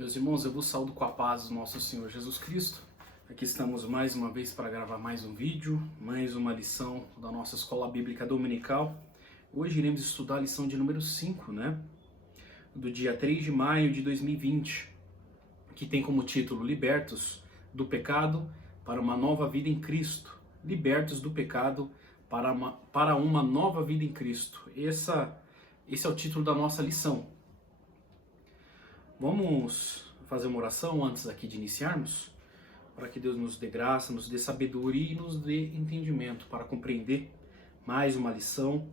Meus irmãos, eu vos saúdo com a paz do nosso Senhor Jesus Cristo. Aqui estamos mais uma vez para gravar mais um vídeo, mais uma lição da nossa Escola Bíblica Dominical. Hoje iremos estudar a lição de número 5, do dia 3 de maio de 2020, que tem como título Libertos do Pecado para uma Nova Vida em Cristo. Libertos do Pecado para uma Nova Vida em Cristo. Esse é o título da nossa lição. Vamos fazer uma oração antes aqui de iniciarmos, para que Deus nos dê graça, nos dê sabedoria e nos dê entendimento para compreender mais uma lição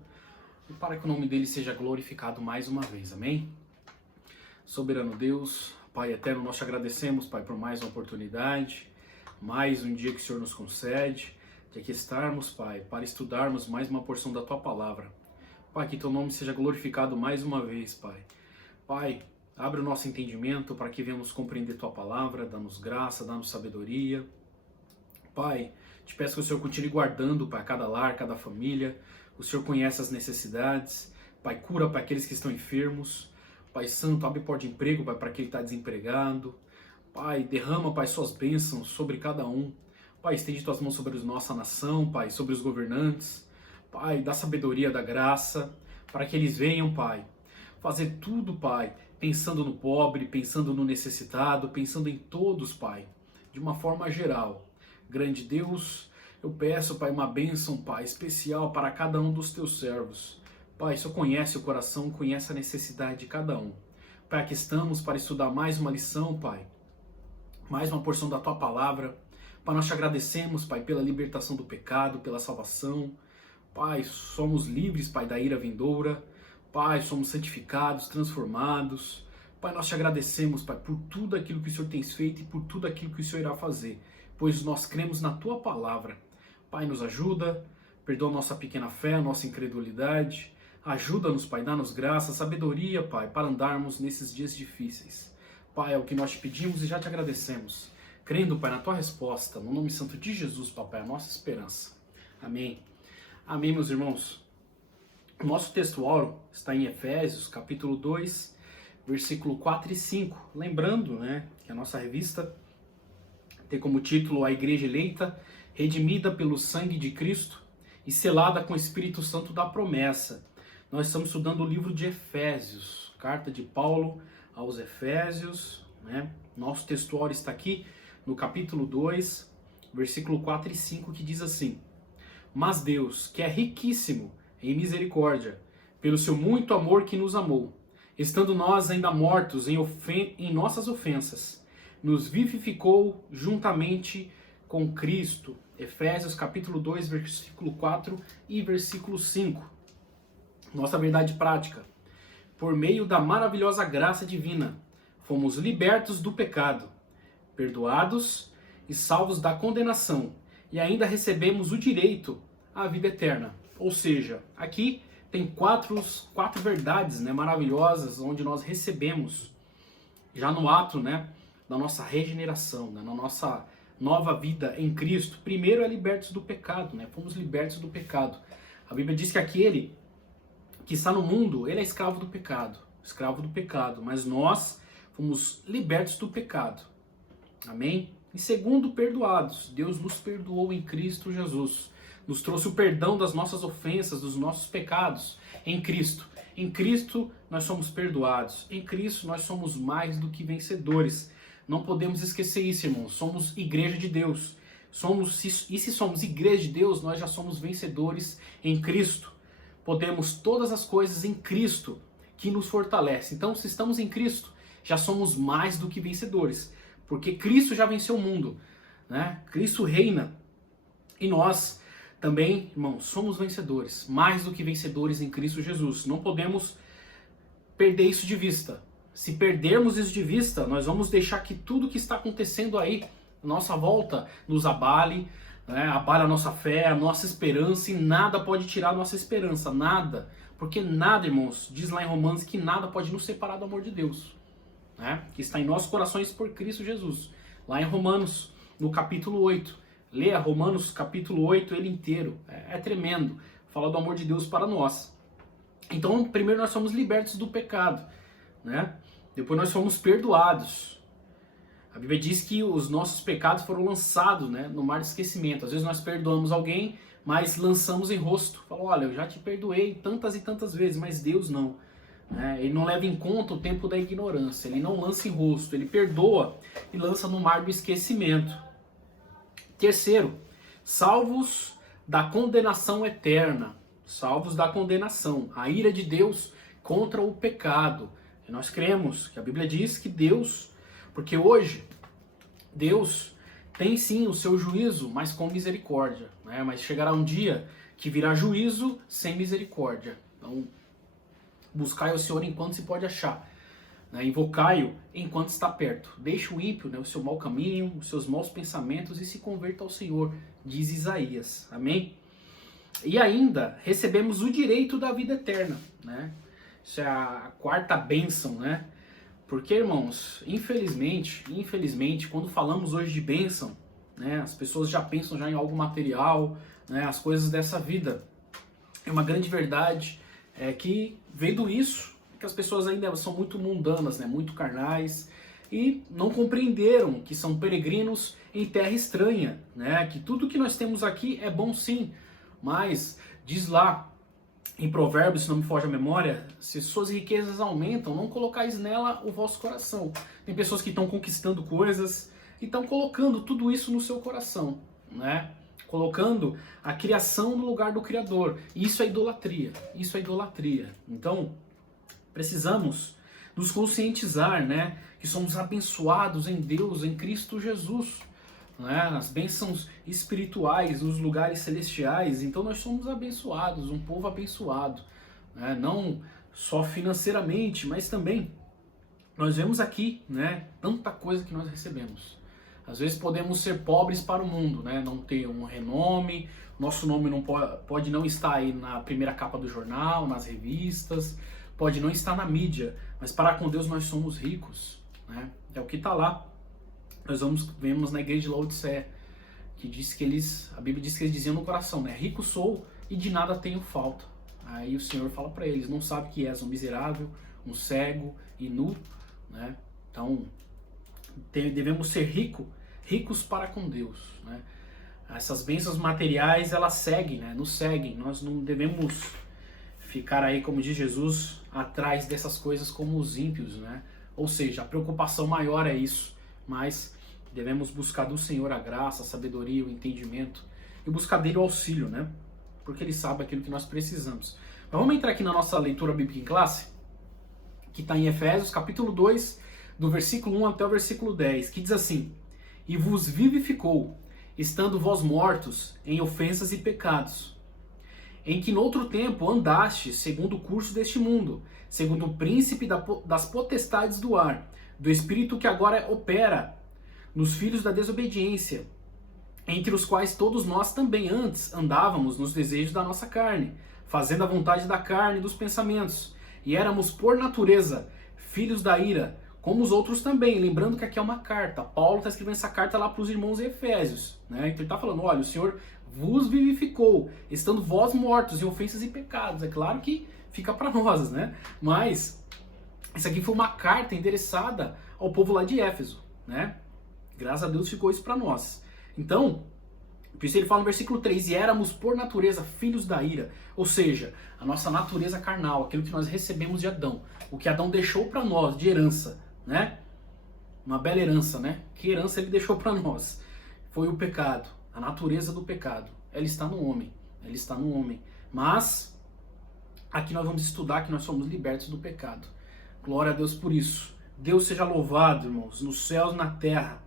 e para que o nome dele seja glorificado mais uma vez, amém? Soberano Deus, Pai eterno, nós te agradecemos, Pai, por mais uma oportunidade, mais um dia que o Senhor nos concede, de aqui estarmos, Pai, para estudarmos mais uma porção da Tua Palavra. Pai, que Teu nome seja glorificado mais uma vez, Pai. Pai, abre o nosso entendimento para que venhamos compreender Tua Palavra, dá-nos graça, dá-nos sabedoria. Pai, te peço que o Senhor continue guardando, Pai, cada lar, cada família. O Senhor conhece as necessidades. Pai, cura para aqueles que estão enfermos. Pai Santo, abre porta de emprego, Pai, para quem está desempregado. Pai, derrama, Pai, suas bênçãos sobre cada um. Pai, estende Tuas mãos sobre a nossa nação, Pai, sobre os governantes. Pai, dá sabedoria, dá graça, para que eles venham, Pai, fazer tudo, Pai, pensando no pobre, pensando no necessitado, pensando em todos, Pai, de uma forma geral. Grande Deus, eu peço, Pai, uma bênção, Pai, especial para cada um dos Teus servos. Pai, o Senhor conhece o coração, conhece a necessidade de cada um. Pai, aqui estamos para estudar mais uma lição, Pai, mais uma porção da Tua Palavra. Pai, nós te agradecemos, Pai, pela libertação do pecado, pela salvação. Pai, somos livres, Pai, da ira vindoura. Pai, somos santificados, transformados. Pai, nós te agradecemos, Pai, por tudo aquilo que o Senhor tem feito e por tudo aquilo que o Senhor irá fazer, pois nós cremos na Tua Palavra. Pai, nos ajuda, perdoa nossa pequena fé, nossa incredulidade. Ajuda-nos, Pai, dá-nos graça, sabedoria, Pai, para andarmos nesses dias difíceis. Pai, é o que nós te pedimos e já te agradecemos. Crendo, Pai, na Tua resposta, no nome santo de Jesus, Papai, a nossa esperança. Amém. Amém, meus irmãos. O nosso textual está em Efésios, capítulo 2, versículo 4 e 5. Lembrando, que a nossa revista tem como título A Igreja Eleita, redimida pelo sangue de Cristo e selada com o Espírito Santo da promessa. Nós estamos estudando o livro de Efésios, carta de Paulo aos Efésios. Nosso textual está aqui no capítulo 2, versículo 4 e 5, que diz assim: Mas Deus, que é riquíssimo em misericórdia, pelo seu muito amor que nos amou, estando nós ainda mortos em nossas ofensas, nos vivificou juntamente com Cristo. Efésios capítulo 2, versículo 4 e versículo 5. Nossa verdade prática. Por meio da maravilhosa graça divina, fomos libertos do pecado, perdoados e salvos da condenação, e ainda recebemos o direito à vida eterna. Ou seja, aqui tem quatro verdades maravilhosas, onde nós recebemos, já no ato da nossa regeneração, na nossa nova vida em Cristo. Primeiro é libertos do pecado, fomos libertos do pecado. A Bíblia diz que aquele que está no mundo, ele é escravo do pecado, mas nós fomos libertos do pecado. Amém? E segundo, perdoados. Deus nos perdoou em Cristo Jesus. Nos trouxe o perdão das nossas ofensas, dos nossos pecados em Cristo. Em Cristo nós somos perdoados. Em Cristo nós somos mais do que vencedores. Não podemos esquecer isso, irmãos. Somos igreja de Deus. E se somos igreja de Deus, nós já somos vencedores em Cristo. Podemos todas as coisas em Cristo que nos fortalece. Então, se estamos em Cristo, já somos mais do que vencedores. Porque Cristo já venceu o mundo. Cristo reina. E nós também, irmãos, somos vencedores, mais do que vencedores em Cristo Jesus. Não podemos perder isso de vista. Se perdermos isso de vista, nós vamos deixar que tudo que está acontecendo aí, à nossa volta, nos abale, abale a nossa fé, a nossa esperança, e nada pode tirar a nossa esperança, nada. Porque nada, irmãos, diz lá em Romanos que nada pode nos separar do amor de Deus, que está em nossos corações por Cristo Jesus. Lá em Romanos, no capítulo 8, leia Romanos capítulo 8, ele inteiro. É tremendo. Fala do amor de Deus para nós. Então, primeiro nós somos libertos do pecado. Depois nós fomos perdoados. A Bíblia diz que os nossos pecados foram lançados, né, no mar de esquecimento. Às vezes nós perdoamos alguém, mas lançamos em rosto. Falou, olha, eu já te perdoei tantas e tantas vezes, mas Deus não. Ele não leva em conta o tempo da ignorância, ele não lança em rosto, ele perdoa e lança no mar do esquecimento. Terceiro, salvos da condenação eterna. Salvos da condenação, a ira de Deus contra o pecado. E nós cremos que a Bíblia diz que Deus, porque hoje Deus tem sim o seu juízo, mas com misericórdia, né? Mas chegará um dia que virá juízo sem misericórdia. Então, buscai o Senhor enquanto se pode achar, né? Invocai-o enquanto está perto. Deixe o ímpio, né, o seu mau caminho, os seus maus pensamentos e se converta ao Senhor, diz Isaías. Amém? E ainda recebemos o direito da vida eterna, né? Isso é a quarta bênção, né? Porque, irmãos, infelizmente, quando falamos hoje de bênção, né, as pessoas já pensam já em algo material, né, as coisas dessa vida. É uma grande verdade que, vendo isso, que as pessoas ainda são muito mundanas, né, muito carnais, e não compreenderam que são peregrinos em terra estranha, né, que tudo que nós temos aqui é bom sim, mas diz lá em Provérbios, se não me foge a memória, se suas riquezas aumentam, não colocais nela o vosso coração. Tem pessoas que estão conquistando coisas e estão colocando tudo isso no seu coração, né? Colocando a criação no lugar do Criador. E isso é idolatria. Isso é idolatria. Então, precisamos nos conscientizar, né, que somos abençoados em Deus, em Cristo Jesus, né, as bênçãos espirituais, nos lugares celestiais. Então nós somos abençoados, um povo abençoado, né, não só financeiramente, mas também nós vemos aqui, né, tanta coisa que nós recebemos. Às vezes podemos ser pobres para o mundo, né, não ter um renome, nosso nome não pode não estar aí na primeira capa do jornal, nas revistas, pode não estar na mídia, mas para com Deus nós somos ricos, né, é o que está lá. Nós vemos na igreja de Laodiceia, que diz que a Bíblia diz que eles diziam no coração, né? Rico sou e de nada tenho falta. Aí o Senhor fala para eles, não sabe que és um miserável, um cego e nu, né? Então, devemos ser ricos para com Deus, né? Essas bênçãos materiais, elas seguem, né? Nos seguem. Nós não devemos ficar aí, como diz Jesus, atrás dessas coisas como os ímpios, né? Ou seja, a preocupação maior é isso, mas devemos buscar do Senhor a graça, a sabedoria, o entendimento e buscar dele o auxílio, né? Porque ele sabe aquilo que nós precisamos. Mas vamos entrar aqui na nossa leitura bíblica em classe, que está em Efésios, capítulo 2, do versículo 1 até o versículo 10, que diz assim: E vos vivificou, estando vós mortos em ofensas e pecados, em que noutro tempo andastes segundo o curso deste mundo, segundo o príncipe das potestades do ar, do espírito que agora opera nos filhos da desobediência, entre os quais todos nós também antes andávamos nos desejos da nossa carne, fazendo a vontade da carne e dos pensamentos, e éramos por natureza filhos da ira, como os outros também. Lembrando que aqui é uma carta, Paulo está escrevendo essa carta lá para os irmãos Efésios, né? Então ele está falando, olha, o Senhor vos vivificou, estando vós mortos em ofensas e pecados. É claro que fica para nós, né? Mas isso aqui foi uma carta endereçada ao povo lá de Éfeso, né? Graças a Deus ficou isso para nós. Então, por isso ele fala no versículo 3, e éramos por natureza filhos da ira, ou seja, a nossa natureza carnal, aquilo que nós recebemos de Adão, o que Adão deixou para nós de herança, né? Uma bela herança, né? Que herança ele deixou para nós? Foi o pecado, a natureza do pecado. Ela está no homem, ela está no homem. Mas, aqui nós vamos estudar que nós somos libertos do pecado. Glória a Deus por isso. Deus seja louvado, irmãos, nos céus e na terra.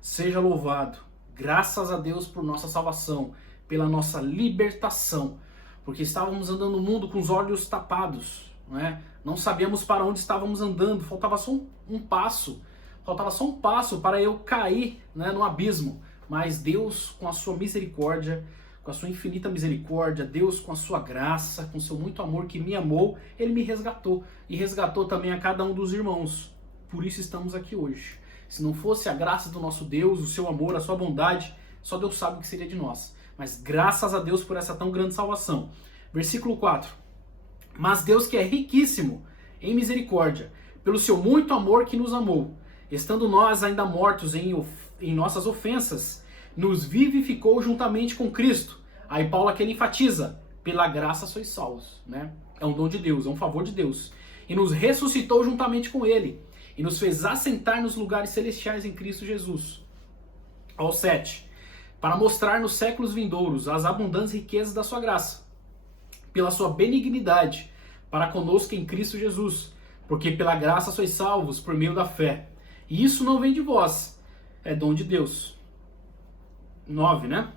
Seja louvado. Graças a Deus por nossa salvação, pela nossa libertação. Porque estávamos andando no mundo com os olhos tapados, né? Não sabíamos para onde estávamos andando. Faltava só um passo. Faltava só um passo para eu cair, né, no abismo. Mas Deus, com a sua misericórdia, com a sua infinita misericórdia, Deus com a sua graça, com o seu muito amor que me amou, Ele me resgatou. E resgatou também a cada um dos irmãos. Por isso estamos aqui hoje. Se não fosse a graça do nosso Deus, o seu amor, a sua bondade, só Deus sabe o que seria de nós. Mas graças a Deus por essa tão grande salvação. Versículo 4. Mas Deus, que é riquíssimo em misericórdia, pelo seu muito amor que nos amou, estando nós ainda mortos em nossas ofensas, nos vivificou juntamente com Cristo. Aí Paulo aqui ele enfatiza, pela graça sois salvos, né? É um dom de Deus, é um favor de Deus. E nos ressuscitou juntamente com ele, e nos fez assentar nos lugares celestiais em Cristo Jesus. Ao 7. Para mostrar nos séculos vindouros as abundantes riquezas da sua graça, pela sua benignidade, para conosco em Cristo Jesus, porque pela graça sois salvos por meio da fé. E isso não vem de vós, é dom de Deus. 9, né?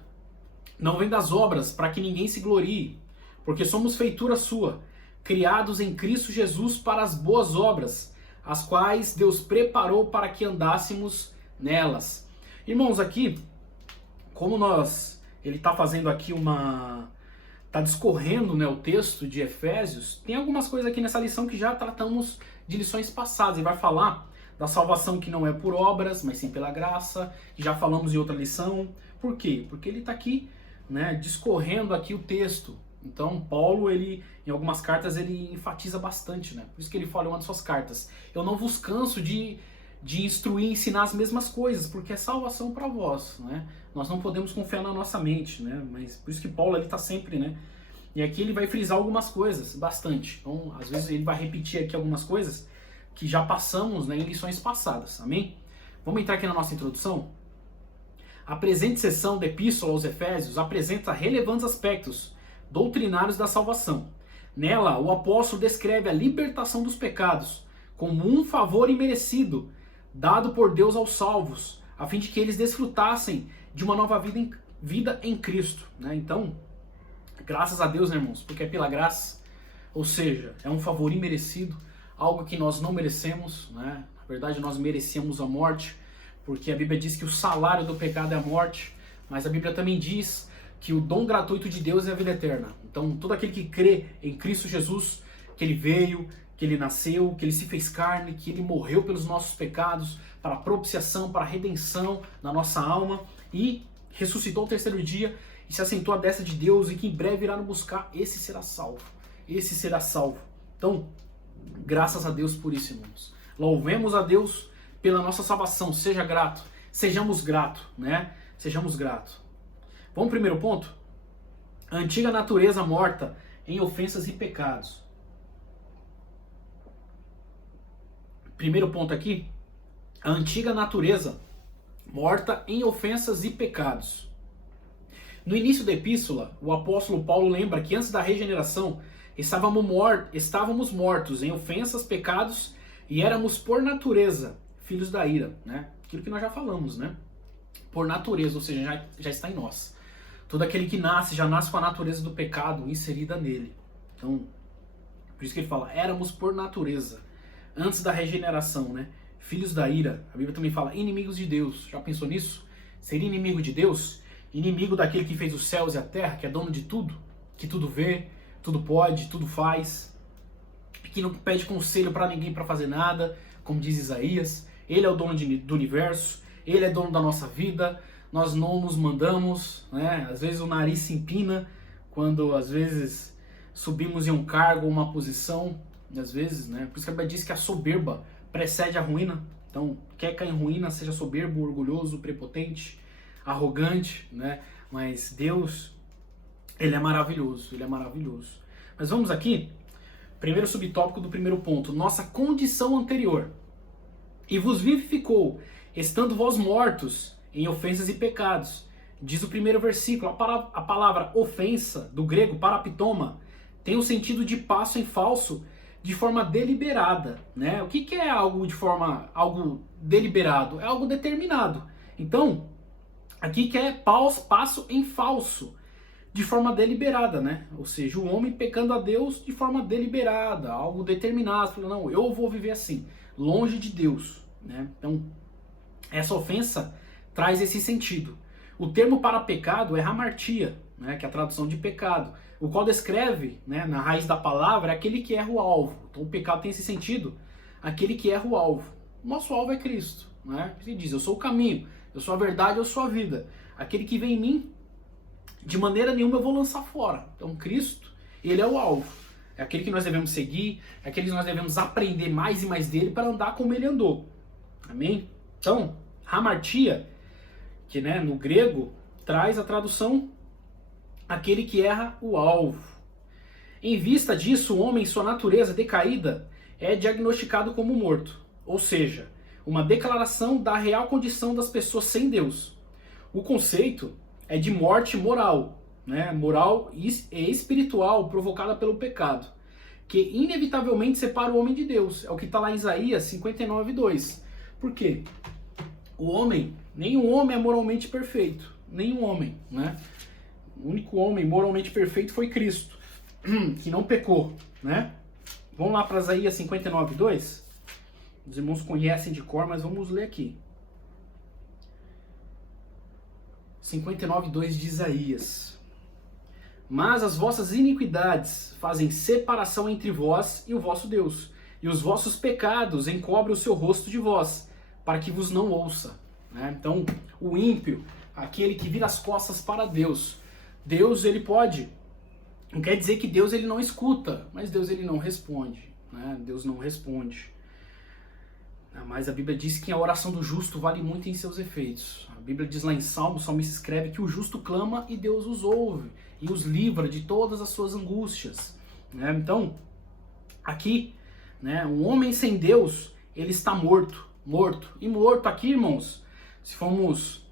Não vem das obras, para que ninguém se glorie, porque somos feitura sua, criados em Cristo Jesus para as boas obras, as quais Deus preparou para que andássemos nelas. Irmãos, aqui, como ele está fazendo aqui está discorrendo, né, o texto de Efésios, tem algumas coisas aqui nessa lição que já tratamos de lições passadas. Ele vai falar da salvação que não é por obras, mas sim pela graça, que já falamos em outra lição. Por quê? Porque ele está aqui, né, discorrendo aqui o texto. Então, Paulo, em algumas cartas, ele enfatiza bastante, né? Por isso que ele fala em uma de suas cartas: eu não vos canso de instruir e ensinar as mesmas coisas, porque é salvação para vós, né? Nós não podemos confiar na nossa mente, né? Mas por isso que Paulo ali está sempre, né? E aqui ele vai frisar algumas coisas, bastante. Então, às vezes ele vai repetir aqui algumas coisas que já passamos, né, em lições passadas, amém? Vamos entrar aqui na nossa introdução? A presente seção da Epístola aos Efésios apresenta relevantes aspectos doutrinários da salvação. Nela, o apóstolo descreve a libertação dos pecados como um favor imerecido dado por Deus aos salvos, a fim de que eles desfrutassem de uma nova vida em Cristo, né? Então, graças a Deus, né, irmãos, porque é pela graça, ou seja, é um favor imerecido, algo que nós não merecemos, né? Na verdade, nós merecíamos a morte, porque a Bíblia diz que o salário do pecado é a morte, mas a Bíblia também diz que o dom gratuito de Deus é a vida eterna. Então, todo aquele que crê em Cristo Jesus, que ele veio, que ele nasceu, que ele se fez carne, que ele morreu pelos nossos pecados, para a propiciação, para a redenção da nossa alma, e ressuscitou ao terceiro dia e se assentou à destra de Deus, e que em breve irá nos buscar, esse será salvo. Esse será salvo. Então, graças a Deus por isso, irmãos. Louvemos a Deus pela nossa salvação. Seja grato. Sejamos gratos, né? Sejamos gratos. Vamos ao primeiro ponto? A antiga natureza morta em ofensas e pecados. Primeiro ponto aqui. A antiga natureza morta em ofensas e pecados. No início da epístola, o apóstolo Paulo lembra que antes da regeneração estávamos mortos em ofensas, pecados, e éramos por natureza filhos da ira, né? Aquilo que nós já falamos, né? Por natureza, ou seja, já está em nós. Todo aquele que nasce, já nasce com a natureza do pecado inserida nele. Então, por isso que ele fala, éramos por natureza, antes da regeneração, né? Filhos da ira. A Bíblia também fala, inimigos de Deus. Já pensou nisso? Ser inimigo de Deus? Inimigo daquele que fez os céus e a terra, que é dono de tudo, que tudo vê, tudo pode, tudo faz, que não pede conselho para ninguém para fazer nada, como diz Isaías. Ele é o dono do universo, ele é dono da nossa vida, nós não nos mandamos, né? Às vezes o nariz se empina quando às vezes subimos em um cargo ou uma posição, às vezes, né? Por isso que a Bíblia diz que a soberba precede a ruína. Então, quer cair em ruína, seja soberbo, orgulhoso, prepotente, arrogante, né? Mas Deus, ele é maravilhoso, ele é maravilhoso. Mas vamos aqui, primeiro subtópico do primeiro ponto, nossa condição anterior. E vos vivificou, estando vós mortos em ofensas e pecados. Diz o primeiro versículo, a palavra ofensa, do grego parapitoma, tem o sentido de passo em falso, de forma deliberada, né? O que é algo algo deliberado? É algo determinado. Então, aqui que é passo em falso, de forma deliberada, né? Ou seja, o homem pecando a Deus de forma deliberada, algo determinado. Falando, não, eu vou viver assim, longe de Deus, né? Então, essa ofensa traz esse sentido. O termo para pecado é hamartia, né? Que é a tradução de pecado, o qual descreve, né, na raiz da palavra, aquele que erra o alvo. Então o pecado tem esse sentido, aquele que erra o alvo. Nosso alvo é Cristo, né? Ele diz, eu sou o caminho, eu sou a verdade, eu sou a vida. Aquele que vem em mim, de maneira nenhuma eu vou lançar fora. Então Cristo, ele é o alvo. É aquele que nós devemos seguir, é aquele que nós devemos aprender mais e mais dele para andar como ele andou. Amém? Então, hamartia, que né, no grego traz a tradução aquele que erra o alvo. Em vista disso, o homem, em sua natureza decaída, é diagnosticado como morto, ou seja, uma declaração da real condição das pessoas sem Deus. O conceito é de morte moral, né? Moral e espiritual provocada pelo pecado, que inevitavelmente separa o homem de Deus. É o que está lá em Isaías 59:2. Por quê? Nenhum homem é moralmente perfeito. Nenhum homem, né? O único homem moralmente perfeito foi Cristo, que não pecou, né? Vamos lá para Isaías 59:2. Os irmãos conhecem de cor, mas vamos ler aqui. 59:2 de Isaías. Mas as vossas iniquidades fazem separação entre vós e o vosso Deus, e os vossos pecados encobrem o seu rosto de vós, para que vos não ouça. Né? Então, o ímpio, aquele que vira as costas para Deus, Deus ele pode, não quer dizer que Deus ele não escuta, mas Deus ele não responde. Né? Deus não responde. Mas a Bíblia diz que a oração do justo vale muito em seus efeitos. A Bíblia diz lá em Salmo, o salmista escreve que o justo clama e Deus os ouve e os livra de todas as suas angústias. Né? Então, aqui, né, um homem sem Deus, ele está morto. E morto aqui, irmãos, se formos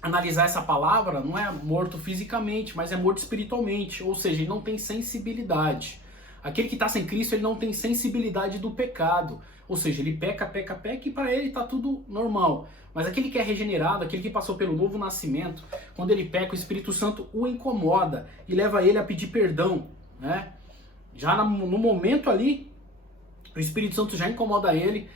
analisar essa palavra, não é morto fisicamente, mas é morto espiritualmente. Ou seja, ele não tem sensibilidade. Aquele que está sem Cristo, ele não tem sensibilidade do pecado. Ou seja, ele peca e para ele está tudo normal. Mas aquele que é regenerado, aquele que passou pelo novo nascimento, quando ele peca, o Espírito Santo o incomoda e leva ele a pedir perdão. Né? Já no momento ali, o Espírito Santo já incomoda ele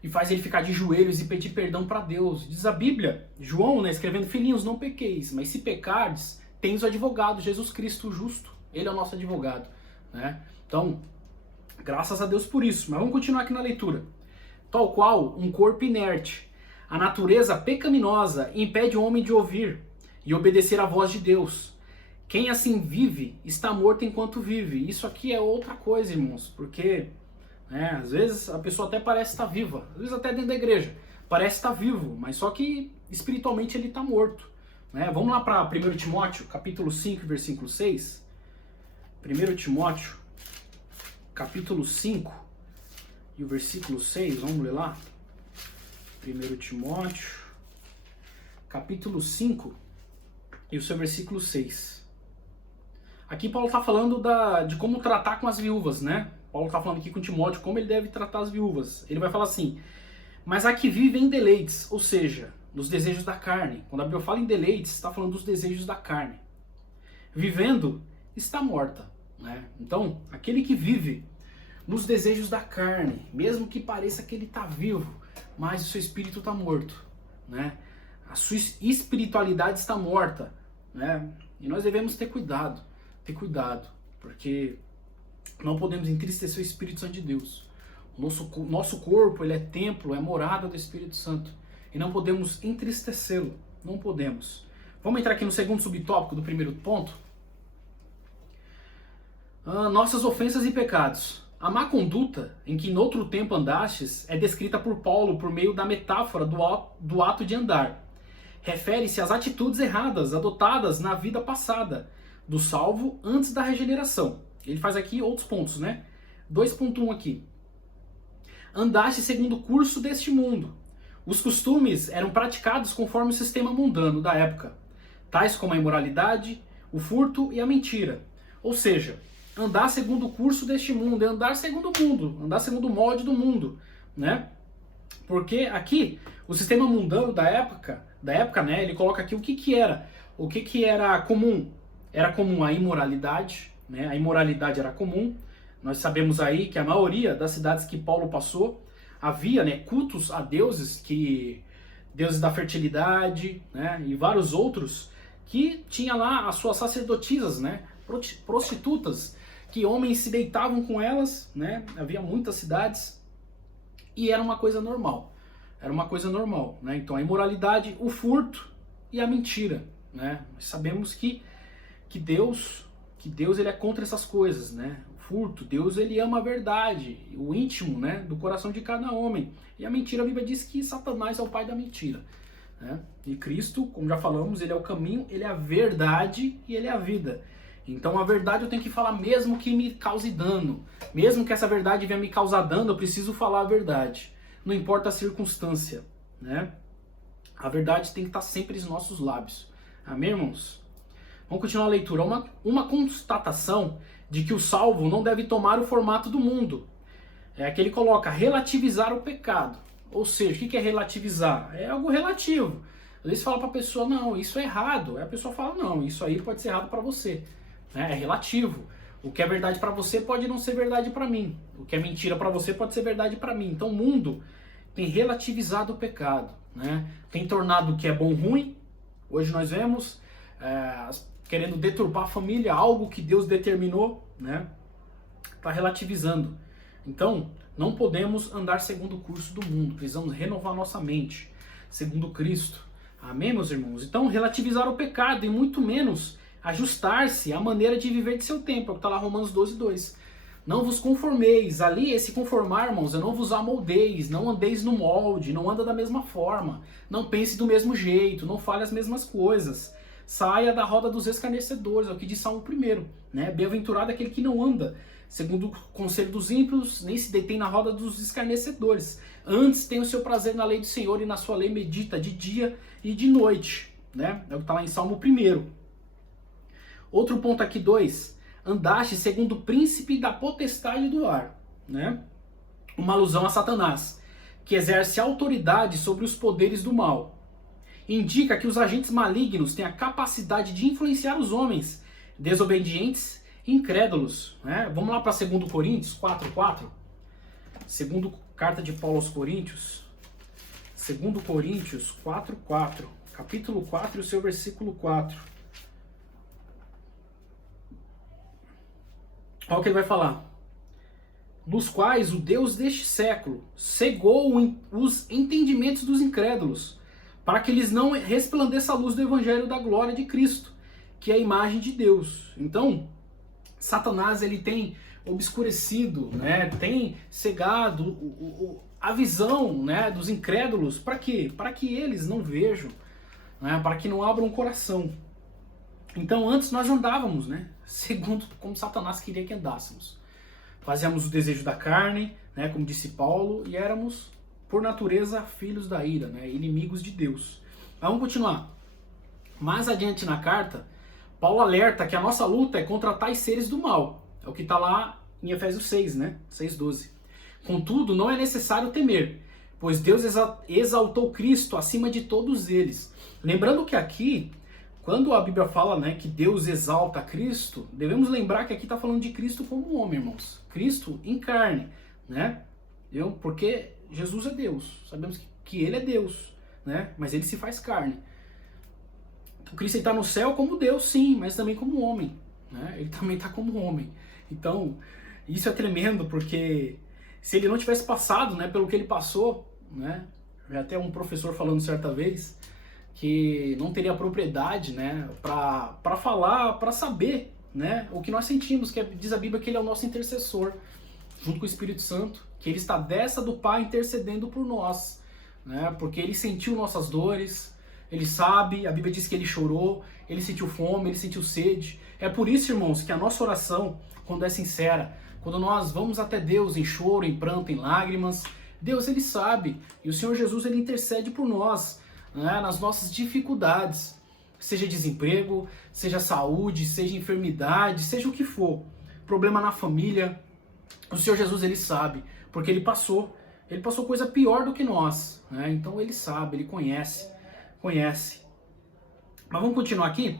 e faz ele ficar de joelhos e pedir perdão para Deus. Diz a Bíblia, João, né, escrevendo, filhinhos, não pequeis, mas se pecardes, tens o advogado, Jesus Cristo justo. Ele é o nosso advogado. Né? Então, graças a Deus por isso. Mas vamos continuar aqui na leitura. Tal qual um corpo inerte, a natureza pecaminosa impede o homem de ouvir e obedecer à voz de Deus. Quem assim vive está morto enquanto vive. Isso aqui é outra coisa, irmãos, porque né, às vezes a pessoa até parece estar viva, às vezes até dentro da igreja, parece estar vivo, mas só que espiritualmente ele está morto. Né? Vamos lá para 1 Timóteo, capítulo 5, versículo 6. 1 Timóteo, capítulo 5 e o versículo 6, vamos ler lá? 1 Timóteo, capítulo 5 e o seu versículo 6. Aqui Paulo está falando de como tratar com as viúvas, né? Paulo está falando aqui com Timóteo como ele deve tratar as viúvas. Ele vai falar assim, mas a que vive em deleites, ou seja, nos desejos da carne. Quando a Bíblia fala em deleites, está falando dos desejos da carne. Vivendo, está morta. Né? Então, aquele que vive nos desejos da carne, mesmo que pareça que ele está vivo, mas o seu espírito está morto. Né? A sua espiritualidade está morta. Né? E nós devemos ter cuidado, porque não podemos entristecer o Espírito Santo de Deus. O nosso corpo ele é templo, é morada do Espírito Santo. E não podemos entristecê-lo. Não podemos. Vamos entrar aqui no segundo subtópico do primeiro ponto. Nossas ofensas e pecados. A má conduta em que noutro tempo andastes é descrita por Paulo por meio da metáfora do ato de andar. Refere-se às atitudes erradas adotadas na vida passada, do salvo antes da regeneração. Ele faz aqui outros pontos, né? 2.1 aqui. Andaste segundo o curso deste mundo. Os costumes eram praticados conforme o sistema mundano da época, tais como a imoralidade, o furto e a mentira. Ou seja, andar segundo o curso deste mundo, é andar segundo o mundo, andar segundo o molde do mundo, né? Porque aqui, o sistema mundano da época, né, ele coloca aqui o que era comum. Era comum a imoralidade, né? A imoralidade era comum. Nós sabemos aí que a maioria das cidades que Paulo passou, havia, né, cultos a deuses, deuses da fertilidade, né, e vários outros, que tinha lá as suas sacerdotisas, né, prostitutas, que homens se deitavam com elas, né, havia muitas cidades, e era uma coisa normal. Né? Então a imoralidade, o furto e a mentira, né? Nós sabemos que Deus ele é contra essas coisas, né? O furto. Deus, ele ama a verdade, o íntimo, né, do coração de cada homem. E a mentira, a Bíblia diz que Satanás é o pai da mentira, né? E Cristo, como já falamos, ele é o caminho, ele é a verdade e ele é a vida. Então a verdade eu tenho que falar mesmo que me cause dano. Mesmo que essa verdade venha me causar dano, eu preciso falar a verdade. Não importa a circunstância, né? A verdade tem que estar sempre nos nossos lábios. Amém, irmãos? Vamos continuar a leitura. Uma constatação de que o salvo não deve tomar o formato do mundo. É que ele coloca relativizar o pecado. Ou seja, o que é relativizar? É algo relativo. Às vezes fala para a pessoa, não, isso é errado. Aí a pessoa fala, não, isso aí pode ser errado para você. É relativo. O que é verdade para você pode não ser verdade para mim. O que é mentira para você pode ser verdade para mim. Então o mundo tem relativizado o pecado, né? Tem tornado o que é bom ruim. Hoje nós vemos querendo deturpar a família, algo que Deus determinou, né? Está relativizando. Então, não podemos andar segundo o curso do mundo. Precisamos renovar nossa mente, segundo Cristo. Amém, meus irmãos? Então, relativizar o pecado e muito menos ajustar-se à maneira de viver de seu tempo. É o que está lá Romanos 12:2. Não vos conformeis. Ali, esse conformar, irmãos, é não vos amoldeis, não andeis no molde, não anda da mesma forma, não pense do mesmo jeito, não fale as mesmas coisas. Saia da roda dos escarnecedores, é o que diz Salmo 1, né? Bem-aventurado aquele que não anda segundo o conselho dos ímpios, nem se detém na roda dos escarnecedores. Antes tem o seu prazer na lei do Senhor e na sua lei medita de dia e de noite, né? É o que está lá em Salmo 1. Outro ponto aqui, 2. Andaste segundo o príncipe da potestade do ar, né? Uma alusão a Satanás, que exerce autoridade sobre os poderes do mal. Indica que os agentes malignos têm a capacidade de influenciar os homens desobedientes e incrédulos, né? Vamos lá para 2 Coríntios 4:4. Segundo carta de Paulo aos Coríntios. 2 Coríntios 4:4. Capítulo 4 e o seu versículo 4. Olha o que ele vai falar. Nos quais o Deus deste século cegou os entendimentos dos incrédulos, para que eles não resplandeça a luz do evangelho da glória de Cristo, que é a imagem de Deus. Então, Satanás, ele tem obscurecido, né, tem cegado a visão, né, dos incrédulos. Para quê? Para que eles não vejam, né, para que não abram o coração. Então, antes nós andávamos, né, segundo como Satanás queria que andássemos. Fazíamos o desejo da carne, né, como disse Paulo, e éramos, por natureza, filhos da ira, né, inimigos de Deus. Mas vamos continuar. Mais adiante na carta, Paulo alerta que a nossa luta é contra tais seres do mal. É o que está lá em Efésios 6, né, 6:12. Contudo, não é necessário temer, pois Deus exaltou Cristo acima de todos eles. Lembrando que aqui, quando a Bíblia fala, né, que Deus exalta Cristo, devemos lembrar que aqui está falando de Cristo como homem, irmãos. Cristo em carne, né? Porque Jesus é Deus. Sabemos que Ele é Deus, né? Mas Ele se faz carne. Então Cristo está no céu como Deus, sim, mas também como homem, né? Ele também está como homem. Então, isso é tremendo, porque se Ele não tivesse passado, né, pelo que Ele passou, né? Já até um professor falando certa vez que não teria propriedade, né, para falar, para saber, né, o que nós sentimos, que diz a Bíblia que Ele é o nosso intercessor, junto com o Espírito Santo, que Ele está à destra do Pai intercedendo por nós, né, porque Ele sentiu nossas dores, Ele sabe, a Bíblia diz que Ele chorou, Ele sentiu fome, Ele sentiu sede. É por isso, irmãos, que a nossa oração, quando é sincera, quando nós vamos até Deus em choro, em pranto, em lágrimas, Deus, Ele sabe, e o Senhor Jesus, Ele intercede por nós, né, nas nossas dificuldades, seja desemprego, seja saúde, seja enfermidade, seja o que for, problema na família, o Senhor Jesus, Ele sabe, porque Ele passou coisa pior do que nós, né? Então Ele sabe, Ele conhece. Mas vamos continuar aqui?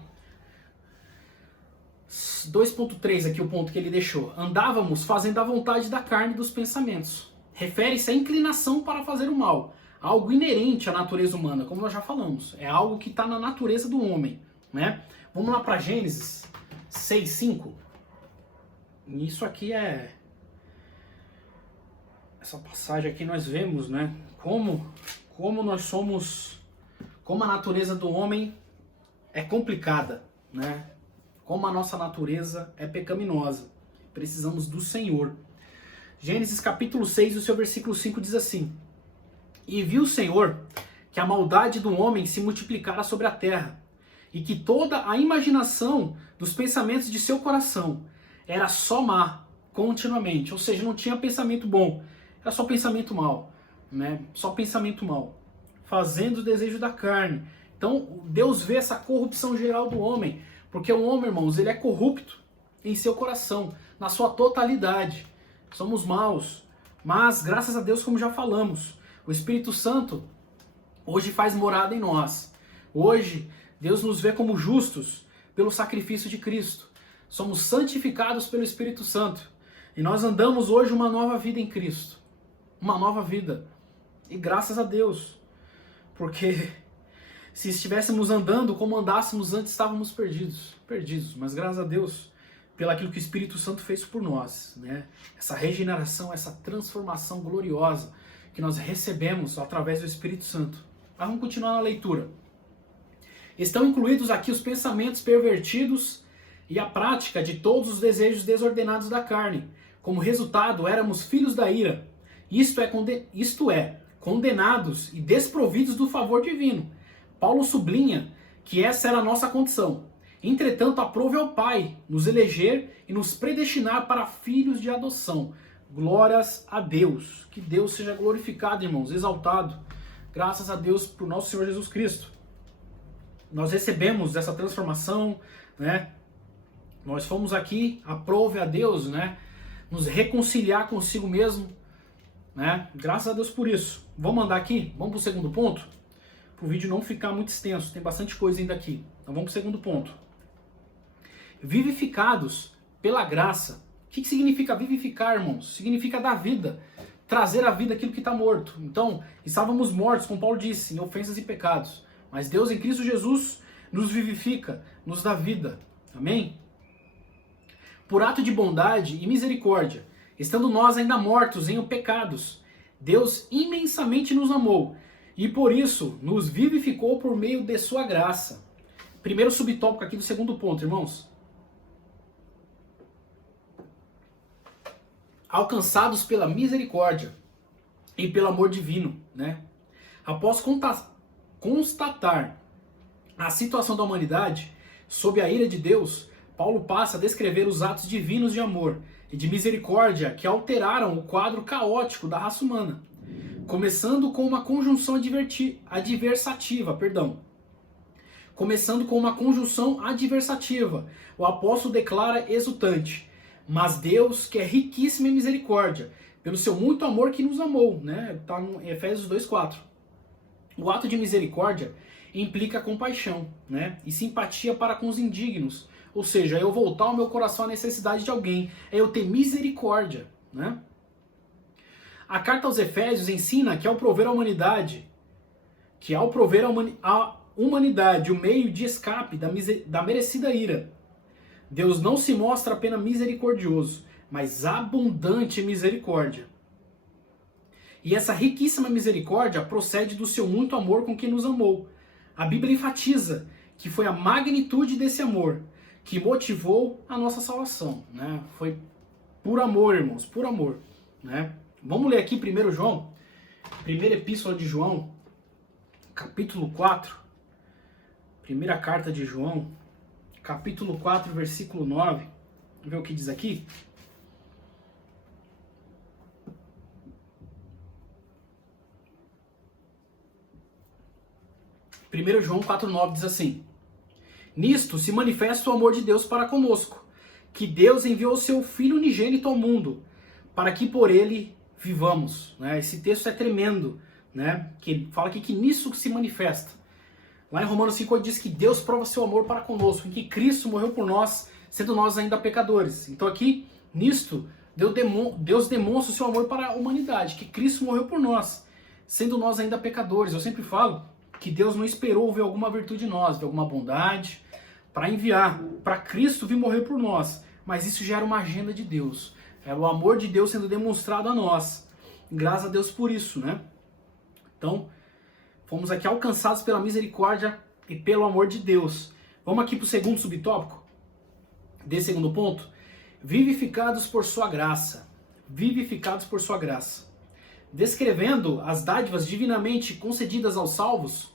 2.3 aqui, o ponto que ele deixou. Andávamos fazendo a vontade da carne e dos pensamentos. Refere-se à inclinação para fazer o mal, algo inerente à natureza humana, como nós já falamos. É algo que está na natureza do homem, né? Vamos lá para Gênesis 6:5. Isso aqui é... Essa passagem aqui nós vemos, né? Como nós somos... Como a natureza do homem é complicada, né? Como a nossa natureza é pecaminosa. Precisamos do Senhor. Gênesis capítulo 6, o seu versículo 5 diz assim: E viu o Senhor que a maldade do homem se multiplicara sobre a terra, e que toda a imaginação dos pensamentos de seu coração era só má, continuamente. Ou seja, não tinha pensamento bom, era só pensamento mal, né? Só pensamento mal, fazendo o desejo da carne. Então, Deus vê essa corrupção geral do homem, porque o homem, irmãos, ele é corrupto em seu coração, na sua totalidade. Somos maus, mas graças a Deus, como já falamos, o Espírito Santo hoje faz morada em nós. Hoje, Deus nos vê como justos pelo sacrifício de Cristo. Somos santificados pelo Espírito Santo. E nós andamos hoje uma nova vida em Cristo. Uma nova vida. E graças a Deus. Porque se estivéssemos andando como andássemos antes, estávamos perdidos. Perdidos. Mas graças a Deus, pelo aquilo que o Espírito Santo fez por nós, né? Essa regeneração, essa transformação gloriosa que nós recebemos através do Espírito Santo. Mas vamos continuar na leitura. Estão incluídos aqui os pensamentos pervertidos e a prática de todos os desejos desordenados da carne. Como resultado, éramos filhos da ira. Isto é, condenados e desprovidos do favor divino. Paulo sublinha que essa era a nossa condição. Entretanto, aprove ao Pai nos eleger e nos predestinar para filhos de adoção. Glórias a Deus. Que Deus seja glorificado, irmãos, exaltado. Graças a Deus por nosso Senhor Jesus Cristo. Nós recebemos essa transformação, né? Nós fomos aqui, aprove a Deus, né? Nos reconciliar consigo mesmo, né? Graças a Deus por isso. Vamos andar aqui? Vamos para o segundo ponto? Para o vídeo não ficar muito extenso, tem bastante coisa ainda aqui. Então vamos para o segundo ponto. Vivificados pela graça. O que significa vivificar, irmãos? Significa dar vida, trazer à vida aquilo que está morto. Então, estávamos mortos, como Paulo disse, em ofensas e pecados. Mas Deus em Cristo Jesus nos vivifica, nos dá vida. Amém? Por ato de bondade e misericórdia, estando nós ainda mortos em pecados, Deus imensamente nos amou e por isso nos vivificou por meio de sua graça. Primeiro subtópico aqui do segundo ponto, irmãos. Alcançados pela misericórdia e pelo amor divino, né? Após constatar a situação da humanidade sob a ira de Deus, Paulo passa a descrever os atos divinos de amor e de misericórdia que alteraram o quadro caótico da raça humana, começando com uma conjunção adversativa. Começando com uma conjunção adversativa, o apóstolo declara exultante: mas Deus, que é riquíssimo em misericórdia, pelo seu muito amor que nos amou, né? Está em Efésios 2:4. O ato de misericórdia implica compaixão, né? E simpatia para com os indignos. Ou seja, é eu voltar o meu coração à necessidade de alguém, é eu ter misericórdia, né? A carta aos Efésios ensina que ao prover a humanidade, o meio de escape da merecida ira, Deus não se mostra apenas misericordioso, mas abundante em misericórdia. E essa riquíssima misericórdia procede do seu muito amor com que nos amou. A Bíblia enfatiza que foi a magnitude desse amor que motivou a nossa salvação, né? Foi por amor, irmãos, por amor, né? Vamos ler aqui 1 João, primeira epístola de João, capítulo 4, primeira carta de João, capítulo 4, versículo 9. Vamos ver o que diz aqui? Primeiro João 4,9 diz assim: Nisto se manifesta o amor de Deus para conosco, que Deus enviou o seu Filho unigênito ao mundo, para que por ele vivamos. Né? Esse texto é tremendo, né? Que fala aqui que nisso se manifesta. Lá em Romanos 5 diz que Deus prova seu amor para conosco, em que Cristo morreu por nós, sendo nós ainda pecadores. Então aqui, nisto, Deus demonstra o seu amor para a humanidade, que Cristo morreu por nós, sendo nós ainda pecadores. Eu sempre falo que Deus não esperou ver alguma virtude em nós, ver alguma bondade, para enviar, para Cristo vir morrer por nós. Mas isso já era uma agenda de Deus. Era o amor de Deus sendo demonstrado a nós. Graças a Deus por isso, né? Então, fomos aqui alcançados pela misericórdia e pelo amor de Deus. Vamos aqui para o segundo subtópico, desse segundo ponto. vivificados por sua graça. Vivificados por sua graça. Descrevendo as dádivas divinamente concedidas aos salvos,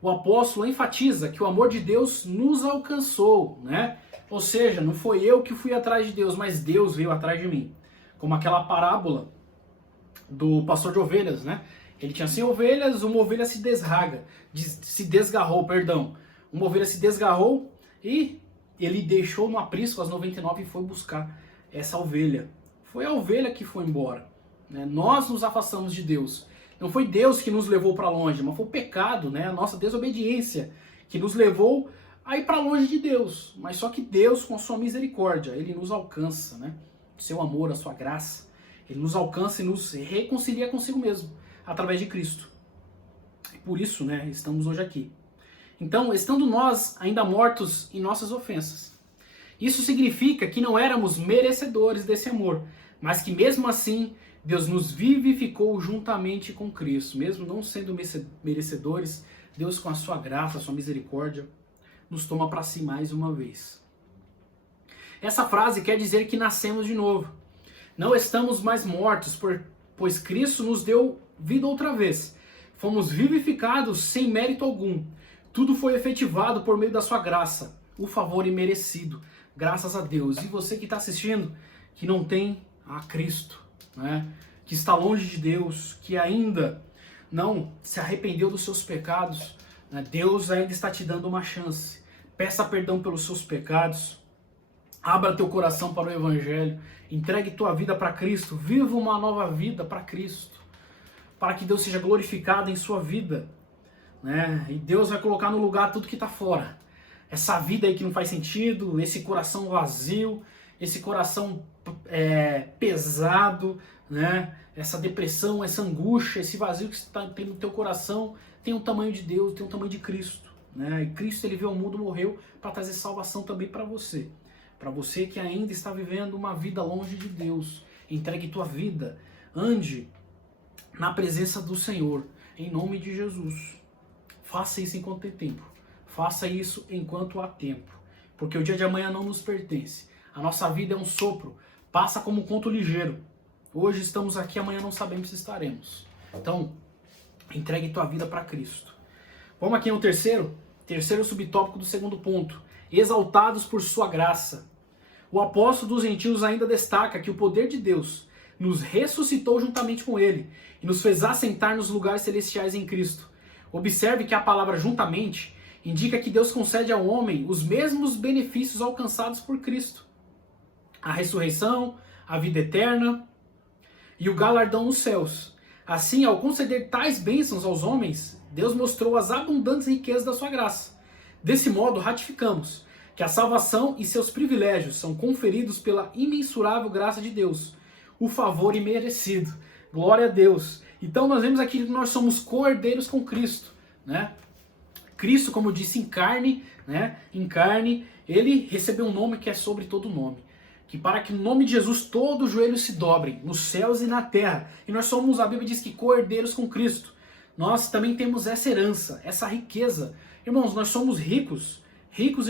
o apóstolo enfatiza que o amor de Deus nos alcançou, né? Ou seja, não foi eu que fui atrás de Deus, mas Deus veio atrás de mim. Como aquela parábola do pastor de ovelhas, né? Ele tinha 100 ovelhas, uma ovelha se desgarrou. Uma ovelha se desgarrou e ele deixou no aprisco as 99 e foi buscar essa ovelha. Foi a ovelha que foi embora, né? Nós nos afastamos de Deus. Não foi Deus que nos levou para longe, mas foi o pecado, né? A nossa desobediência que nos levou a ir para longe de Deus. Mas só que Deus, com a sua misericórdia, Ele nos alcança, né? O seu amor, a sua graça, Ele nos alcança e nos reconcilia consigo mesmo, através de Cristo. E por isso, né, estamos hoje aqui. Então, estando nós ainda mortos em nossas ofensas, isso significa que não éramos merecedores desse amor, mas que mesmo assim Deus nos vivificou juntamente com Cristo. Mesmo não sendo merecedores, Deus, com a sua graça, a sua misericórdia, nos toma para si mais uma vez. Essa frase quer dizer que nascemos de novo. Não estamos mais mortos, pois Cristo nos deu vida outra vez. Fomos vivificados sem mérito algum. Tudo foi efetivado por meio da sua graça, o favor imerecido. Graças a Deus. E você que está assistindo, que não tem a Cristo, né? Que está longe de Deus, que ainda não se arrependeu dos seus pecados, né? Deus ainda está te dando uma chance. Peça perdão pelos seus pecados, abra teu coração para o Evangelho, entregue tua vida para Cristo, viva uma nova vida para Cristo, para que Deus seja glorificado em sua vida, né? E Deus vai colocar no lugar tudo que está fora. Essa vida aí que não faz sentido, esse coração vazio, esse coração pesado, né? Essa depressão, essa angústia, esse vazio que está no teu coração, tem o tamanho de Deus, tem o tamanho de Cristo, né? E Cristo, ele veio ao mundo, morreu para trazer salvação também para você. Para você que ainda está vivendo uma vida longe de Deus. Entregue tua vida, ande na presença do Senhor, em nome de Jesus. Faça isso enquanto tem tempo. Faça isso enquanto há tempo, porque o dia de amanhã não nos pertence. A nossa vida é um sopro, passa como um conto ligeiro. Hoje estamos aqui, amanhã não sabemos se estaremos. Então, entregue tua vida para Cristo. Vamos aqui no terceiro subtópico do segundo ponto. Exaltados por sua graça. O apóstolo dos gentios ainda destaca que o poder de Deus nos ressuscitou juntamente com ele e nos fez assentar nos lugares celestiais em Cristo. Observe que a palavra juntamente indica que Deus concede ao homem os mesmos benefícios alcançados por Cristo. A ressurreição, a vida eterna e o galardão nos céus. Assim, ao conceder tais bênçãos aos homens, Deus mostrou as abundantes riquezas da sua graça. Desse modo, ratificamos que a salvação e seus privilégios são conferidos pela imensurável graça de Deus, o favor imerecido. Glória a Deus. Então nós vemos aqui que nós somos co-herdeiros com Cristo, né? Cristo, como disse, em carne, né? Em carne, ele recebeu um nome que é sobre todo nome. Que para que no nome de Jesus todo joelho se dobre, nos céus e na terra. E nós somos, a Bíblia diz que co-herdeiros com Cristo. Nós também temos essa herança, essa riqueza. Irmãos, nós somos ricos, ricos,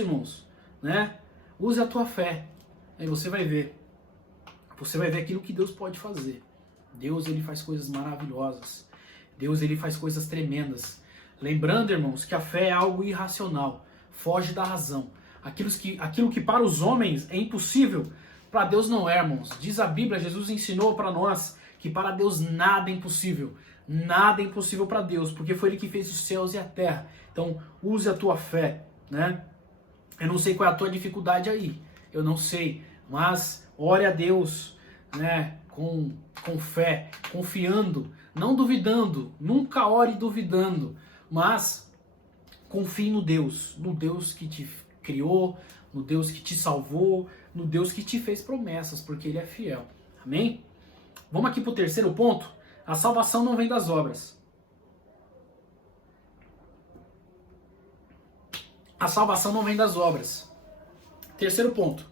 né? Use a tua fé, aí você vai ver. Você vai ver aquilo que Deus pode fazer. Deus, ele faz coisas maravilhosas. Deus, ele faz coisas tremendas. Lembrando, irmãos, que a fé é algo irracional, foge da razão. Aquilo que para os homens é impossível, para Deus não é, irmãos. Diz a Bíblia, Jesus ensinou para nós que para Deus nada é impossível. Nada é impossível para Deus, porque foi Ele que fez os céus e a terra. Então, use a tua fé, né? Eu não sei qual é a tua dificuldade aí, eu não sei, mas ore a Deus, né? Com fé, confiando, não duvidando, nunca ore duvidando, mas confie no Deus que te criou, no Deus que te salvou, no Deus que te fez promessas, porque Ele é fiel. Amém? Vamos aqui para o terceiro ponto. A salvação não vem das obras. A salvação não vem das obras. Terceiro ponto.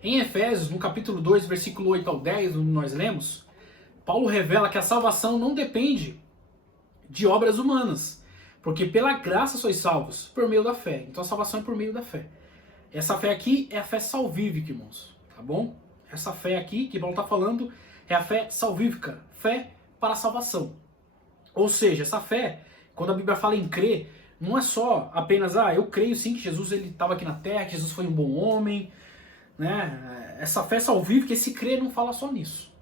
Em Efésios, no capítulo 2, versículo 8 ao 10, onde nós lemos, Paulo revela que a salvação não depende de obras humanas, porque pela graça sois salvos, por meio da fé. Então a salvação é por meio da fé. Essa fé aqui é a fé salvífica, irmãos. tá bom? Essa fé aqui que Paulo está falando é a fé salvífica, fé para a salvação. Ou seja, essa fé, quando a Bíblia fala em crer, não é só apenas, eu creio sim que Jesus estava aqui na terra, que Jesus foi um bom homem, né? Essa fé salvífica, esse crer não fala só nisso.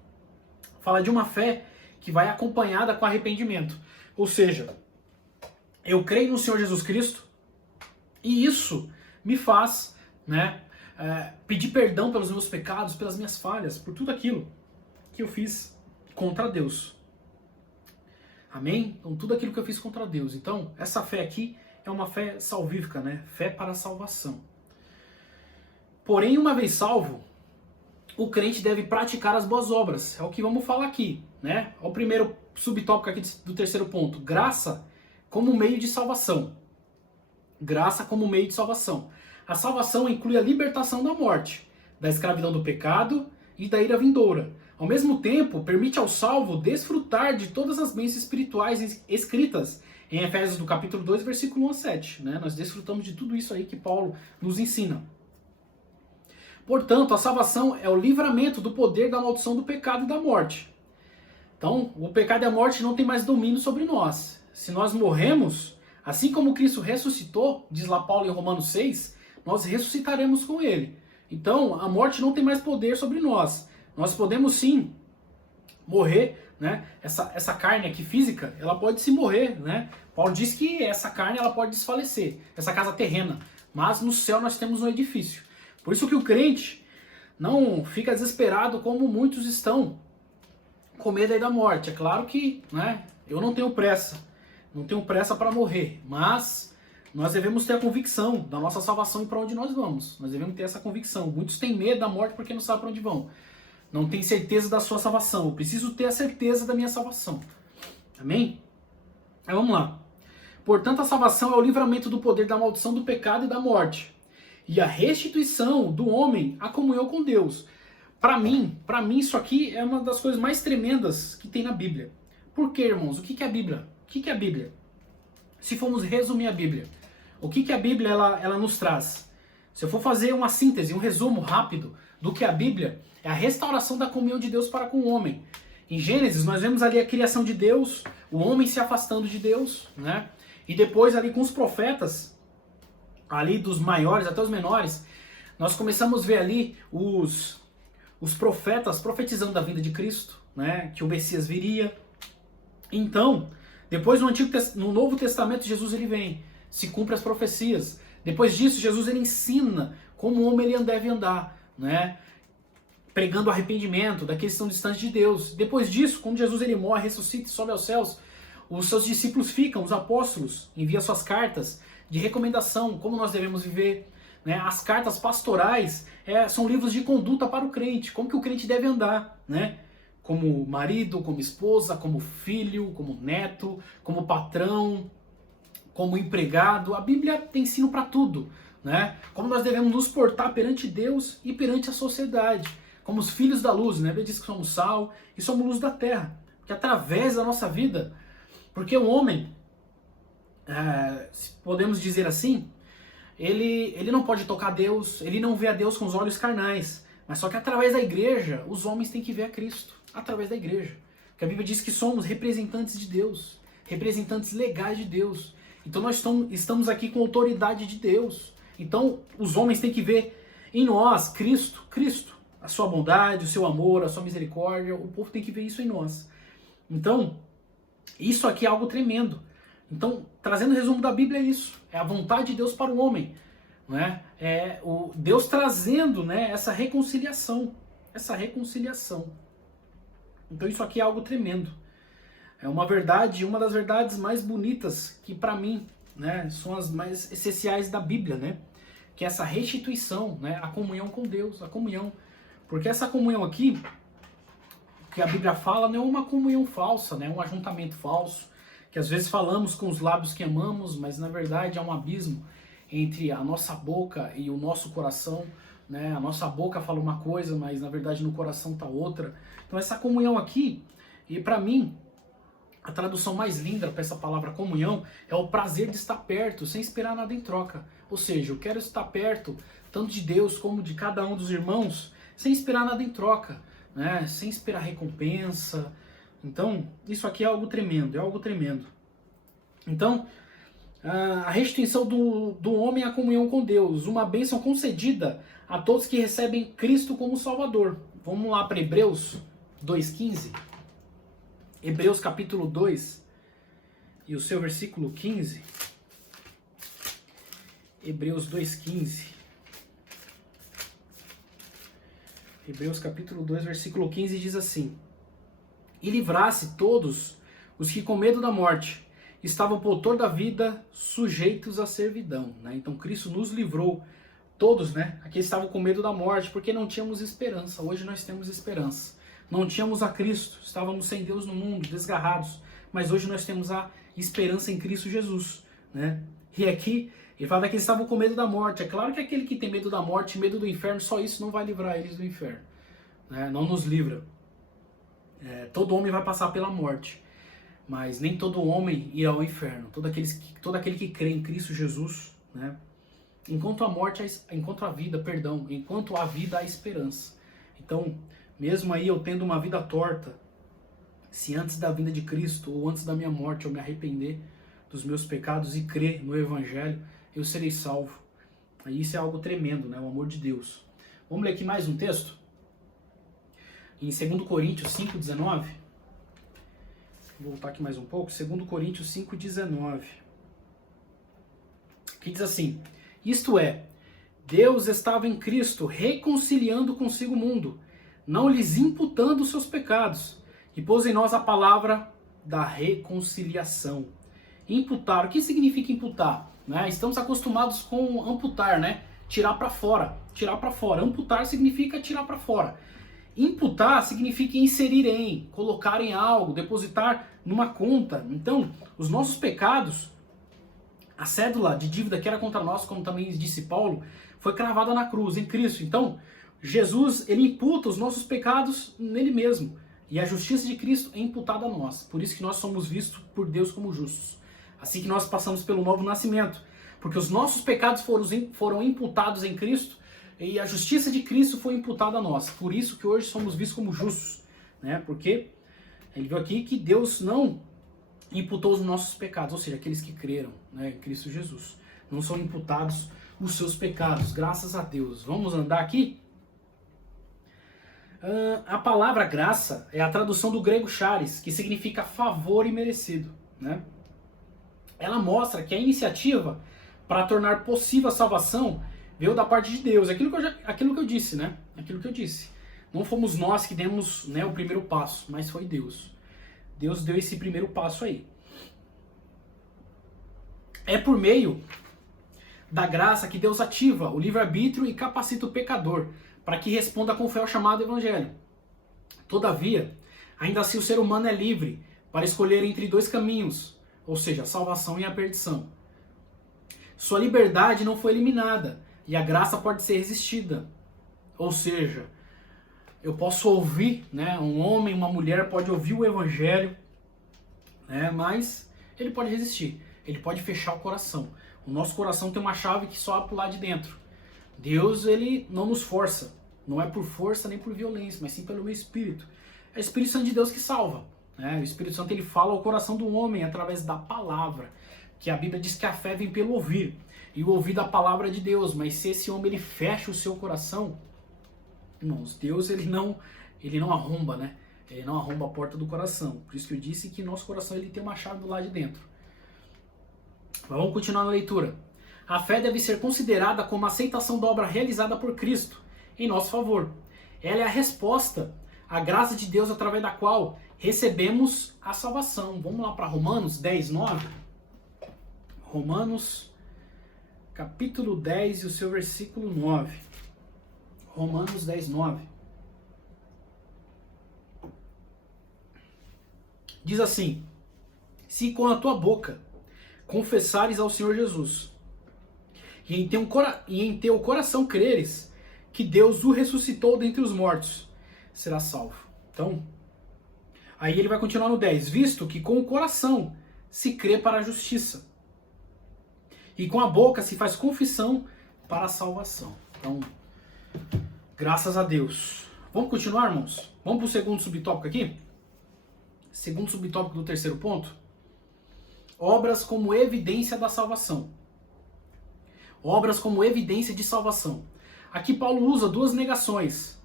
Fala de uma fé que vai acompanhada com arrependimento. Ou seja, eu creio no Senhor Jesus Cristo e isso me faz, né, pedir perdão pelos meus pecados, pelas minhas falhas, por tudo aquilo que eu fiz contra Deus. Amém? Então, tudo aquilo que eu fiz contra Deus. Então, essa fé aqui é uma fé salvífica, né? Fé para a salvação. Porém, uma vez salvo, o crente deve praticar as boas obras. É o que vamos falar aqui, né? É o primeiro subtópico aqui do terceiro ponto. Graça como meio de salvação. Graça como meio de salvação. A salvação inclui a libertação da morte, da escravidão do pecado e da ira vindoura. Ao mesmo tempo, permite ao salvo desfrutar de todas as bênçãos espirituais escritas em Efésios do capítulo 2, versículo 1 a 7. Né? Nós desfrutamos de tudo isso aí que Paulo nos ensina. Portanto, a salvação é o livramento do poder da maldição do pecado e da morte. Então, o pecado e a morte não tem mais domínio sobre nós. Se nós morremos, assim como Cristo ressuscitou, diz lá Paulo em Romanos 6, nós ressuscitaremos com ele. Então, a morte não tem mais poder sobre nós. Nós podemos sim morrer, né? Essa carne aqui física, ela pode se morrer, né? Paulo diz que essa carne ela pode desfalecer, essa casa terrena, mas no céu nós temos um edifício. Por isso que o crente não fica desesperado como muitos estão, com medo aí da morte. É claro que, né, eu não tenho pressa para morrer, mas nós devemos ter a convicção da nossa salvação e para onde nós vamos. Nós devemos ter essa convicção. Muitos têm medo da morte porque não sabem para onde vão. Não tem certeza da sua salvação. Eu preciso ter a certeza da minha salvação. Amém? Aí vamos lá. Portanto, a salvação é o livramento do poder da maldição do pecado e da morte. E a restituição do homem à comunhão com Deus. Para mim isso aqui é uma das coisas mais tremendas que tem na Bíblia. Por quê, irmãos? O que é a Bíblia? O que é a Bíblia? Se formos resumir a Bíblia, o que a Bíblia ela nos traz? Se eu for fazer uma síntese, um resumo rápido do que a Bíblia é a restauração da comunhão de Deus para com o homem. Em Gênesis, nós vemos ali a criação de Deus, o homem se afastando de Deus, né? E depois ali com os profetas, ali dos maiores até os menores, nós começamos a ver ali os profetas profetizando da vinda de Cristo, né? Que o Messias viria. Então, depois no Novo Testamento, Jesus ele vem, se cumpre as profecias. Depois disso, Jesus ele ensina como o homem ele deve andar, né? Pregando arrependimento daqueles que estão distantes de Deus. Depois disso, quando Jesus ele morre, ressuscita e sobe aos céus, os seus discípulos ficam, os apóstolos, enviam suas cartas de recomendação, como nós devemos viver. Né? As cartas pastorais são livros de conduta para o crente, como que o crente deve andar, né? Como marido, como esposa, como filho, como neto, como patrão, como empregado. A Bíblia tem ensino para tudo, né? Como nós devemos nos portar perante Deus e perante a sociedade, como os filhos da luz, né? A Bíblia diz que somos sal e somos luz da terra, que através da nossa vida, porque o homem, se podemos dizer assim, ele não pode tocar Deus, ele não vê a Deus com os olhos carnais, mas só que através da igreja, os homens têm que ver a Cristo, através da igreja. Porque a Bíblia diz que somos representantes de Deus, representantes legais de Deus. Então nós estamos aqui com autoridade de Deus. Então os homens têm que ver em nós Cristo, a sua bondade, o seu amor, a sua misericórdia. O povo tem que ver isso em nós. Então, isso aqui é algo tremendo. Então, trazendo o resumo da Bíblia é isso. É a vontade de Deus para o homem. Né? É o Deus trazendo, né, essa reconciliação. Então isso aqui é algo tremendo. É uma verdade, uma das verdades mais bonitas que para mim, né, são as mais essenciais da Bíblia, né? Que é essa restituição, né, a comunhão com Deus, a comunhão. Porque essa comunhão aqui, que a Bíblia fala, não é uma comunhão falsa, né, um ajuntamento falso, que às vezes falamos com os lábios que amamos, mas na verdade há um abismo entre a nossa boca e o nosso coração, né? A nossa boca fala uma coisa, mas na verdade no coração está outra. Então essa comunhão aqui, e para mim, a tradução mais linda para essa palavra comunhão é o prazer de estar perto, sem esperar nada em troca. Ou seja, eu quero estar perto, tanto de Deus como de cada um dos irmãos, sem esperar nada em troca, né? Sem esperar recompensa. Então, isso aqui é algo tremendo, é algo tremendo. Então, a restituição do homem à comunhão com Deus, uma bênção concedida a todos que recebem Cristo como Salvador. Vamos lá para Hebreus 2,15. Hebreus capítulo 2 e o seu versículo 15. Hebreus 2,15. Hebreus capítulo 2, versículo 15 diz assim: E livrasse todos os que com medo da morte estavam por toda a vida sujeitos à servidão. Né? Então Cristo nos livrou, todos, né? Aqui estavam com medo da morte porque não tínhamos esperança. Hoje nós temos esperança. Não tínhamos a Cristo, estávamos sem Deus no mundo, desgarrados. Mas hoje nós temos a esperança em Cristo Jesus. Né? E aqui ele fala que eles estavam com medo da morte. É claro que aquele que tem medo da morte, medo do inferno, só isso não vai livrar eles do inferno. Né? Não nos livra. Todo homem vai passar pela morte. Mas nem todo homem irá ao inferno. Todo aquele que crê em Cristo Jesus, né? Enquanto a vida, enquanto a vida há esperança. Então, mesmo aí eu tendo uma vida torta, se antes da vinda de Cristo ou antes da minha morte eu me arrepender dos meus pecados e crer no Evangelho, eu serei salvo. Aí isso é algo tremendo, né? O amor de Deus. Vamos ler aqui mais um texto? Em 2 Coríntios 5,19. Vou voltar aqui mais um pouco. 2 Coríntios 5,19. Que diz assim: Isto é, Deus estava em Cristo reconciliando consigo o mundo, não lhes imputando os seus pecados, e pôs em nós a palavra da reconciliação. Imputar, o que significa imputar? Né? Estamos acostumados com amputar, né? Tirar para fora. Tirar para fora. Amputar significa tirar para fora. Imputar significa inserir em, colocar em algo, depositar numa conta. Então, os nossos pecados, a cédula de dívida que era contra nós, como também disse Paulo, foi cravada na cruz, em Cristo. Então, Jesus, ele imputa os nossos pecados nele mesmo. E a justiça de Cristo é imputada a nós. Por isso que nós somos vistos por Deus como justos. Assim que nós passamos pelo novo nascimento. Porque os nossos pecados foram imputados em Cristo e a justiça de Cristo foi imputada a nós. Por isso que hoje somos vistos como justos. Né? Porque ele viu aqui que Deus não imputou os nossos pecados, ou seja, aqueles que creram, né, em Cristo Jesus. Não são imputados os seus pecados, graças a Deus. Vamos andar aqui? A palavra graça é a tradução do grego charis, que significa favor imerecido. Né? Ela mostra que a iniciativa para tornar possível a salvação veio da parte de Deus. Aquilo que eu disse, né? Aquilo que eu disse. Não fomos nós que demos, né, o primeiro passo, mas foi Deus. Deus deu esse primeiro passo aí. É por meio da graça que Deus ativa o livre-arbítrio e capacita o pecador para que responda com fé ao chamado evangelho. Todavia, ainda assim o ser humano é livre para escolher entre dois caminhos, ou seja, a salvação e a perdição. Sua liberdade não foi eliminada e a graça pode ser resistida. Ou seja, eu posso ouvir, né, um homem, uma mulher pode ouvir o evangelho, né, mas ele pode resistir, ele pode fechar o coração. O nosso coração tem uma chave que só abre pro lado de dentro. Deus, ele não nos força, não é por força nem por violência, mas sim pelo meu Espírito. É o Espírito Santo de Deus que salva. Né? O Espírito Santo, ele fala ao coração do homem através da palavra, que a Bíblia diz que a fé vem pelo ouvir, e o ouvir da palavra de Deus. Mas se esse homem ele fecha o seu coração, irmãos, Deus ele não arromba, né? Ele não arromba a porta do coração. Por isso que eu disse que nosso coração ele tem uma chave do lado de dentro. Mas vamos continuar na leitura. A fé deve ser considerada como a aceitação da obra realizada por Cristo em nosso favor. Ela é a resposta à graça de Deus através da qual recebemos a salvação. Vamos lá para Romanos 10, 9. Romanos capítulo 10 e o seu versículo 9. Romanos 10, 9. Diz assim: Se com a tua boca confessares ao Senhor Jesus, e em teu coração creres que Deus o ressuscitou dentre os mortos, será salvo. Então, aí ele vai continuar no 10. Visto que com o coração se crê para a justiça, e com a boca se faz confissão para a salvação. Então, Graças a Deus. Vamos continuar, irmãos? Vamos para o segundo subtópico aqui? Segundo subtópico do terceiro ponto. Obras como evidência da salvação. Obras como evidência de salvação. Aqui Paulo usa duas negações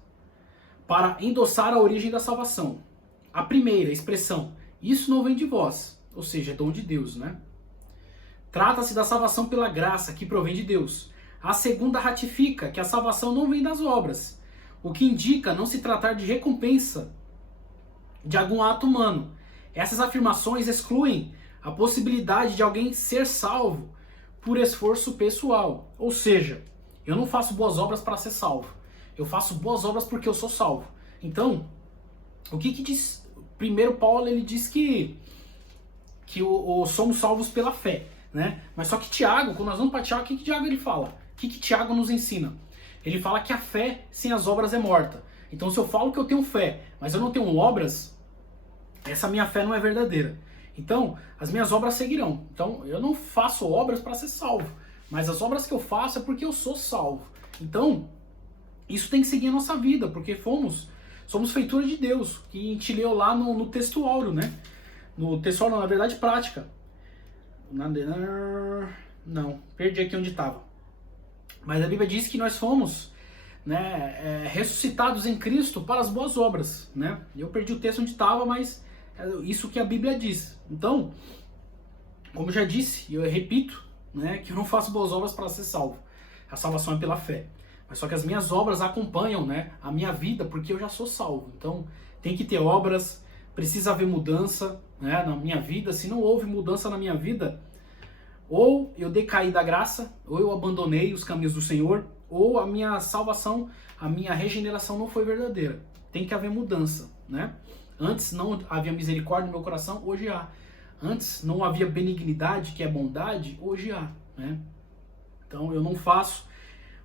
para endossar a origem da salvação. A primeira expressão, isso não vem de vós, ou seja, é dom de Deus, né? Trata-se da salvação pela graça, que provém de Deus. A segunda ratifica que a salvação não vem das obras, o que indica não se tratar de recompensa de algum ato humano. Essas afirmações excluem a possibilidade de alguém ser salvo por esforço pessoal. Ou seja, eu não faço boas obras para ser salvo. Eu faço boas obras porque eu sou salvo. Então, o que diz? Primeiro Paulo ele diz que somos salvos pela fé, né? Mas só que Tiago, quando nós vamos para Tiago, o que Tiago ele fala? O que Tiago nos ensina? Ele fala que a fé sem as obras é morta. Então se eu falo que eu tenho fé, mas eu não tenho obras, essa minha fé não é verdadeira. Então, as minhas obras seguirão. Então, eu não faço obras para ser salvo, mas as obras que eu faço é porque eu sou salvo. Então, isso tem que seguir a nossa vida, porque somos feitura de Deus, que a gente leu lá no texto áureo, né? No texto áureo, na verdade, prática. Não, perdi aqui onde estava. Mas a Bíblia diz que nós fomos, né, ressuscitados em Cristo para as boas obras, né? Eu perdi o texto onde estava, mas é isso que a Bíblia diz. Então, como eu já disse, e eu repito, né, que eu não faço boas obras para ser salvo. A salvação é pela fé. Mas só que as minhas obras acompanham, né, a minha vida, porque eu já sou salvo. Então, tem que ter obras, precisa haver mudança, né, na minha vida. Se não houve mudança na minha vida, ou eu decaí da graça, ou eu abandonei os caminhos do Senhor, ou a minha salvação, a minha regeneração não foi verdadeira. Tem que haver mudança, né? Antes não havia misericórdia no meu coração, hoje há. Antes não havia benignidade, que é bondade, hoje há, né? Então eu não faço.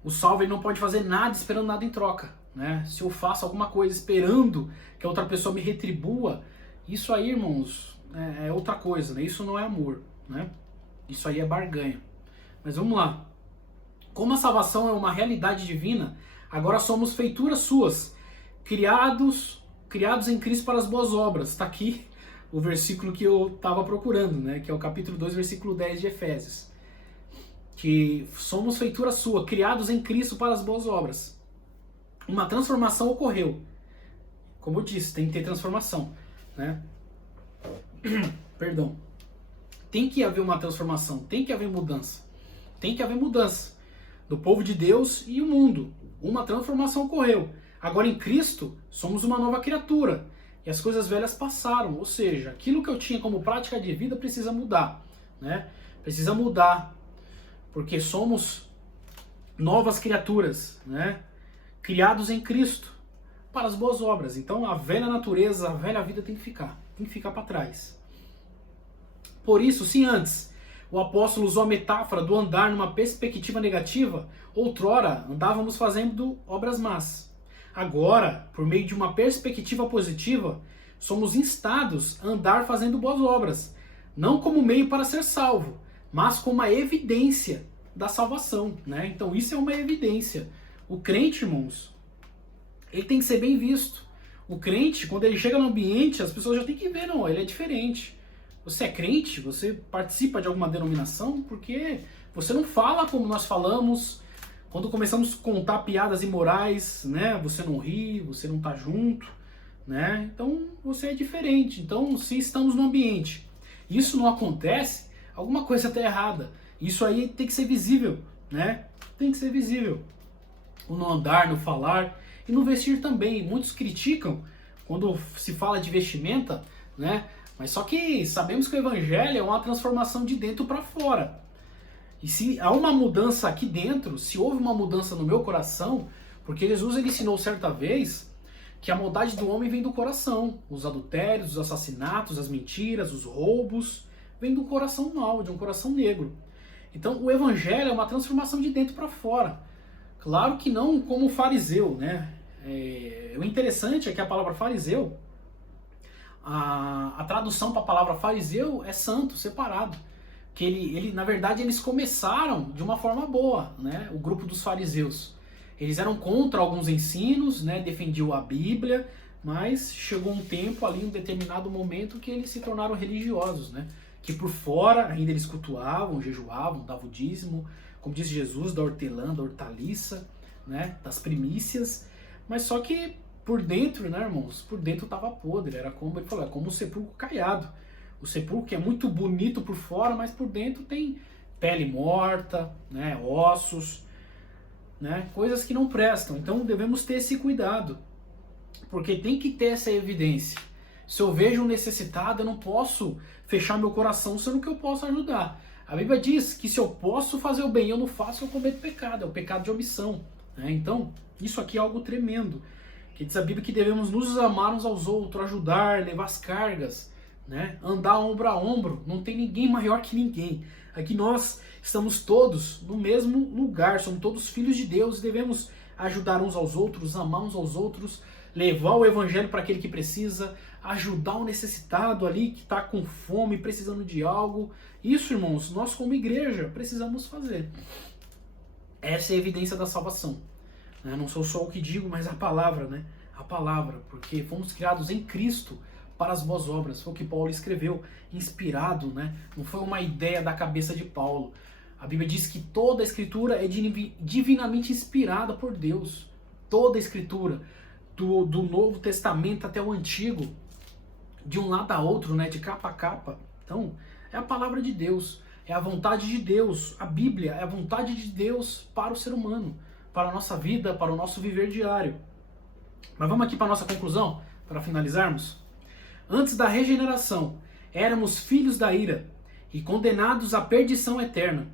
O salvo ele não pode fazer nada esperando nada em troca, né? Se eu faço alguma coisa esperando que a outra pessoa me retribua, isso aí, irmãos, é outra coisa, né? Isso não é amor, né? Isso aí é barganha. Mas vamos lá. Como a salvação é uma realidade divina, agora somos feituras suas, criados em Cristo para as boas obras. Está aqui o versículo que eu estava procurando, né? Que é o capítulo 2, versículo 10 de Efésios. Que somos feitura sua, criados em Cristo para as boas obras. Uma transformação ocorreu. Como eu disse, tem que ter transformação, né? Perdão. Tem que haver uma transformação, tem que haver mudança. Tem que haver mudança do povo de Deus e o mundo. Uma transformação ocorreu. Agora em Cristo, somos uma nova criatura. E as coisas velhas passaram. Ou seja, aquilo que eu tinha como prática de vida precisa mudar, né? Precisa mudar. Porque somos novas criaturas, né? Criados em Cristo para as boas obras. Então a velha natureza, a velha vida tem que ficar para trás. Por isso, se antes o apóstolo usou a metáfora do andar numa perspectiva negativa, outrora andávamos fazendo obras más. Agora, por meio de uma perspectiva positiva, somos instados a andar fazendo boas obras, não como meio para ser salvo, mas como uma evidência da salvação, né? Então isso é uma evidência. O crente, irmãos, ele tem que ser bem visto. O crente, quando ele chega no ambiente, as pessoas já têm que ver, não, ele é diferente. Você é crente, você participa de alguma denominação, porque você não fala como nós falamos. Quando começamos a contar piadas imorais, né? Você não ri, você não tá junto, né? Então você é diferente. Então, se estamos no ambiente, isso não acontece, alguma coisa está errada. Isso aí tem que ser visível, né? Tem que ser visível. No andar, no falar e no vestir também. Muitos criticam quando se fala de vestimenta, né? Mas só que sabemos que o evangelho é uma transformação de dentro para fora. E se há uma mudança aqui dentro, se houve uma mudança no meu coração, porque Jesus ele ensinou certa vez que a maldade do homem vem do coração. Os adultérios, os assassinatos, as mentiras, os roubos, vem do coração mau, de um coração negro. Então o evangelho é uma transformação de dentro para fora. Claro que não como o fariseu, né? O interessante é que a palavra fariseu, a tradução para a palavra fariseu é santo, separado. Que na verdade, eles começaram de uma forma boa, né? O grupo dos fariseus. Eles eram contra alguns ensinos, né, defendiam a Bíblia, mas chegou um tempo ali, um determinado momento, que eles se tornaram religiosos, né? Que por fora ainda eles cultuavam, jejuavam, davam o dízimo, como diz Jesus, da hortelã, da hortaliça, né, das primícias, mas só que por dentro, né, irmãos, por dentro estava podre, era como ele falou, é como um sepulcro caiado. O sepulcro que é muito bonito por fora, mas por dentro tem pele morta, né, ossos, né, coisas que não prestam. Então devemos ter esse cuidado, porque tem que ter essa evidência. Se eu vejo um necessitado, eu não posso fechar meu coração sendo que eu posso ajudar. A Bíblia diz que se eu posso fazer o bem e eu não faço, eu cometo pecado, é o pecado de omissão, né? Então, isso aqui é algo tremendo. Que diz a Bíblia que devemos nos amar uns aos outros, ajudar, levar as cargas, né? Andar ombro a ombro, não tem ninguém maior que ninguém. Aqui nós estamos todos no mesmo lugar, somos todos filhos de Deus e devemos ajudar uns aos outros, amar uns aos outros, levar o evangelho para aquele que precisa, ajudar o necessitado ali que está com fome, precisando de algo. Isso, irmãos, nós como igreja precisamos fazer. Essa é a evidência da salvação. Não sou só o que digo, mas a palavra, né? A palavra, porque fomos criados em Cristo para as boas obras. Foi o que Paulo escreveu, inspirado, né? Não foi uma ideia da cabeça de Paulo. A Bíblia diz que toda a Escritura é divinamente inspirada por Deus. Toda a Escritura, do Novo Testamento até o Antigo, de um lado a outro, né? De capa a capa. Então, é a palavra de Deus, é a vontade de Deus. A Bíblia é a vontade de Deus para o ser humano, para a nossa vida, para o nosso viver diário. Mas vamos aqui para a nossa conclusão, para finalizarmos. Antes da regeneração, éramos filhos da ira e condenados à perdição eterna.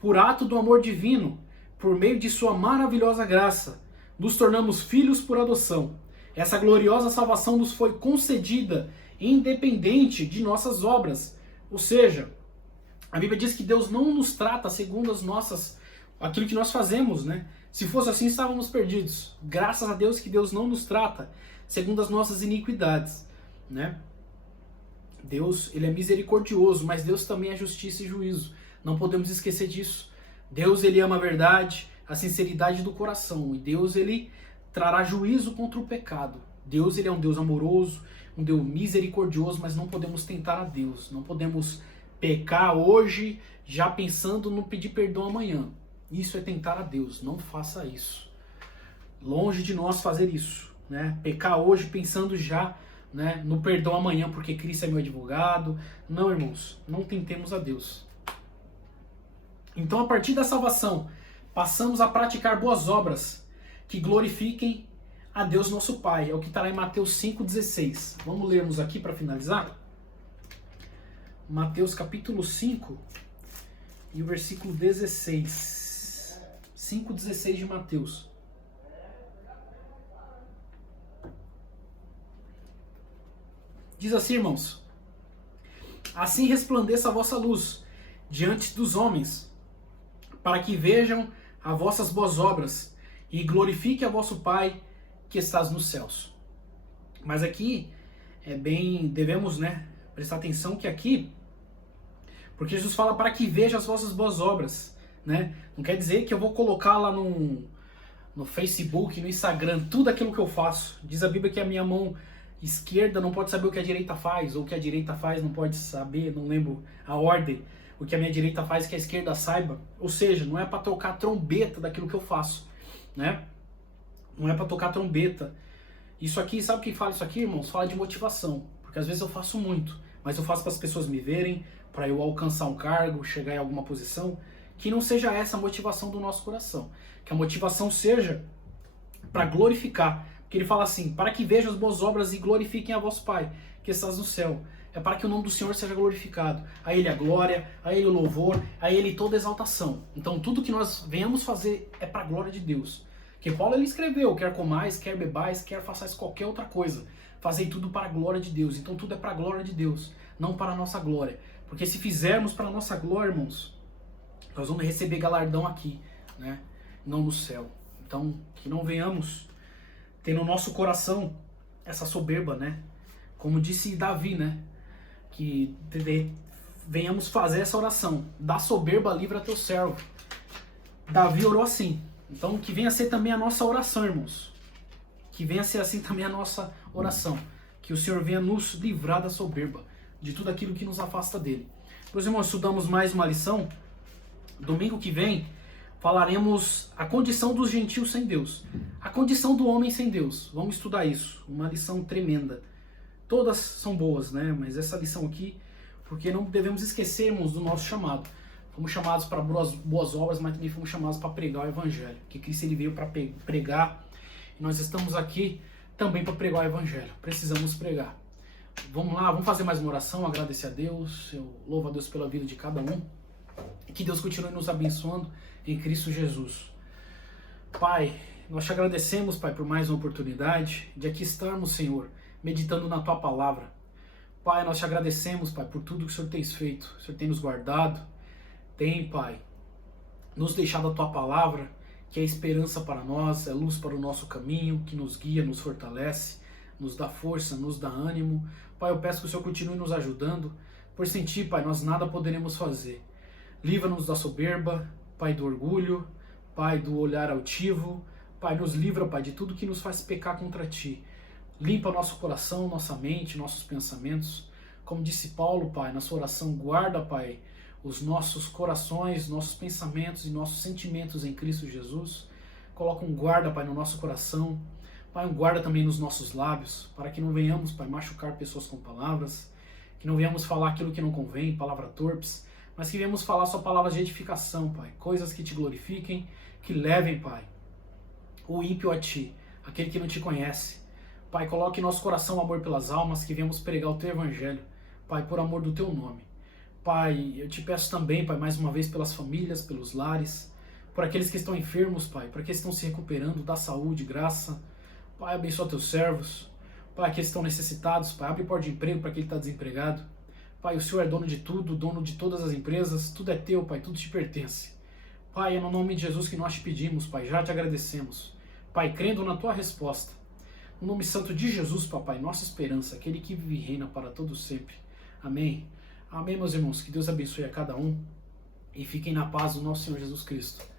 Por ato do amor divino, por meio de sua maravilhosa graça, nos tornamos filhos por adoção. Essa gloriosa salvação nos foi concedida independente de nossas obras. Ou seja, a Bíblia diz que Deus não nos trata segundo aquilo que nós fazemos, né? Se fosse assim, estávamos perdidos. Graças a Deus que Deus não nos trata segundo as nossas iniquidades, né? Deus, ele é misericordioso, mas Deus também é justiça e juízo. Não podemos esquecer disso. Deus, ele ama a verdade, a sinceridade do coração. E Deus, ele trará juízo contra o pecado. Deus, ele é um Deus amoroso, um Deus misericordioso, mas não podemos tentar a Deus. Não podemos pecar hoje, já pensando no pedir perdão amanhã. Isso é tentar a Deus. Não faça isso. Longe de nós fazer isso, né? Pecar hoje pensando já, né, no perdão amanhã, porque Cristo é meu advogado. Não, irmãos, não tentemos a Deus. Então, a partir da salvação, passamos a praticar boas obras que glorifiquem a Deus nosso Pai. É o que está lá em Mateus 5,16. Vamos lermos aqui para finalizar? Mateus capítulo 5 e o versículo 16. 5,16 de Mateus. Diz assim, irmãos: assim resplandeça a vossa luz diante dos homens, para que vejam as vossas boas obras e glorifique a vosso Pai que estás nos céus. Mas aqui devemos, né, prestar atenção que aqui, porque Jesus fala para que veja as vossas boas obras, né? Não quer dizer que eu vou colocar lá no Facebook, no Instagram, tudo aquilo que eu faço. Diz a Bíblia que a minha mão esquerda não pode saber o que a direita faz, ou o que a direita faz não pode saber, não lembro a ordem, o que a minha direita faz que a esquerda saiba. Ou seja, não é para tocar trombeta daquilo que eu faço, né? Não é para tocar trombeta. Isso aqui, sabe o que fala isso aqui, irmãos? Fala de motivação, porque às vezes eu faço muito, mas eu faço para as pessoas me verem, para eu alcançar um cargo, chegar em alguma posição. Que não seja essa a motivação do nosso coração, que a motivação seja para glorificar. Que ele fala assim, para que vejam as boas obras e glorifiquem a vosso Pai, que estás no céu. É para que o nome do Senhor seja glorificado. A Ele a glória, a Ele o louvor, a Ele toda a exaltação. Então tudo que nós venhamos fazer é para a glória de Deus. Que Paulo ele escreveu, quer comais, quer bebais, quer façais qualquer outra coisa. Fazei tudo para a glória de Deus. Então tudo é para a glória de Deus, não para a nossa glória. Porque se fizermos para a nossa glória, irmãos, nós vamos receber galardão aqui, né? Não no céu. Então que não venhamos ter no nosso coração essa soberba, né? Como disse Davi, né? Que venhamos fazer essa oração. Da soberba livra teu servo. Davi orou assim, Então, que venha a ser também a nossa oração, irmãos. Que venha a ser assim também a nossa oração. Que o Senhor venha nos livrar da soberba, de tudo aquilo que nos afasta dele. Pois, irmãos, estudamos mais uma lição. Domingo que vem falaremos a condição dos gentios sem Deus. A condição do homem sem Deus. Vamos estudar isso. Uma lição tremenda. Todas são boas, né? Mas essa lição aqui, porque não devemos esquecermos do nosso chamado. Fomos chamados para boas obras, mas também fomos chamados para pregar o Evangelho. Que Cristo ele veio para pregar. E nós estamos aqui também para pregar o Evangelho. Precisamos pregar. Vamos lá, vamos fazer mais uma oração, agradecer a Deus. Eu louvo a Deus pela vida de cada um. E que Deus continue nos abençoando em Cristo Jesus. Pai, nós te agradecemos, Pai, por mais uma oportunidade de aqui estarmos, Senhor, meditando na Tua Palavra. Pai, nós te agradecemos, Pai, por tudo que o Senhor tem feito. O Senhor tem nos guardado. Tem, Pai, nos deixado a Tua Palavra, que é esperança para nós, é luz para o nosso caminho, que nos guia, nos fortalece, nos dá força, nos dá ânimo. Pai, eu peço que o Senhor continue nos ajudando, por sentir, Pai, nós nada poderemos fazer. Livra-nos da soberba, Pai, do orgulho, Pai, do olhar altivo. Pai, nos livra, Pai, de tudo que nos faz pecar contra Ti. Limpa nosso coração, nossa mente, nossos pensamentos. Como disse Paulo, Pai, na sua oração, guarda, Pai, os nossos corações, nossos pensamentos e nossos sentimentos em Cristo Jesus. Coloca um guarda, Pai, no nosso coração. Pai, um guarda também nos nossos lábios, para que não venhamos, Pai, machucar pessoas com palavras, que não venhamos falar aquilo que não convém, palavras torpes, mas que venhamos falar só palavras de edificação, Pai, coisas que Te glorifiquem, que levem, Pai, o ímpio a Ti, aquele que não Te conhece. Pai, coloque em nosso coração o amor pelas almas, que venhamos pregar o Teu Evangelho, Pai, por amor do Teu nome. Pai, eu Te peço também, Pai, mais uma vez pelas famílias, pelos lares, por aqueles que estão enfermos, Pai, por aqueles que estão se recuperando, dá saúde, graça. Pai, abençoa Teus servos. Pai, aqueles que estão necessitados, Pai, abre porta de emprego para quem está desempregado. Pai, o Senhor é dono de tudo, dono de todas as empresas, tudo é Teu, Pai, tudo Te pertence. Pai, é no nome de Jesus que nós Te pedimos, Pai, já Te agradecemos. Pai, crendo na Tua resposta. No nome santo de Jesus, Papai, nossa esperança, aquele que vive e reina para todo sempre. Amém. Amém, meus irmãos. Que Deus abençoe a cada um e fiquem na paz do nosso Senhor Jesus Cristo.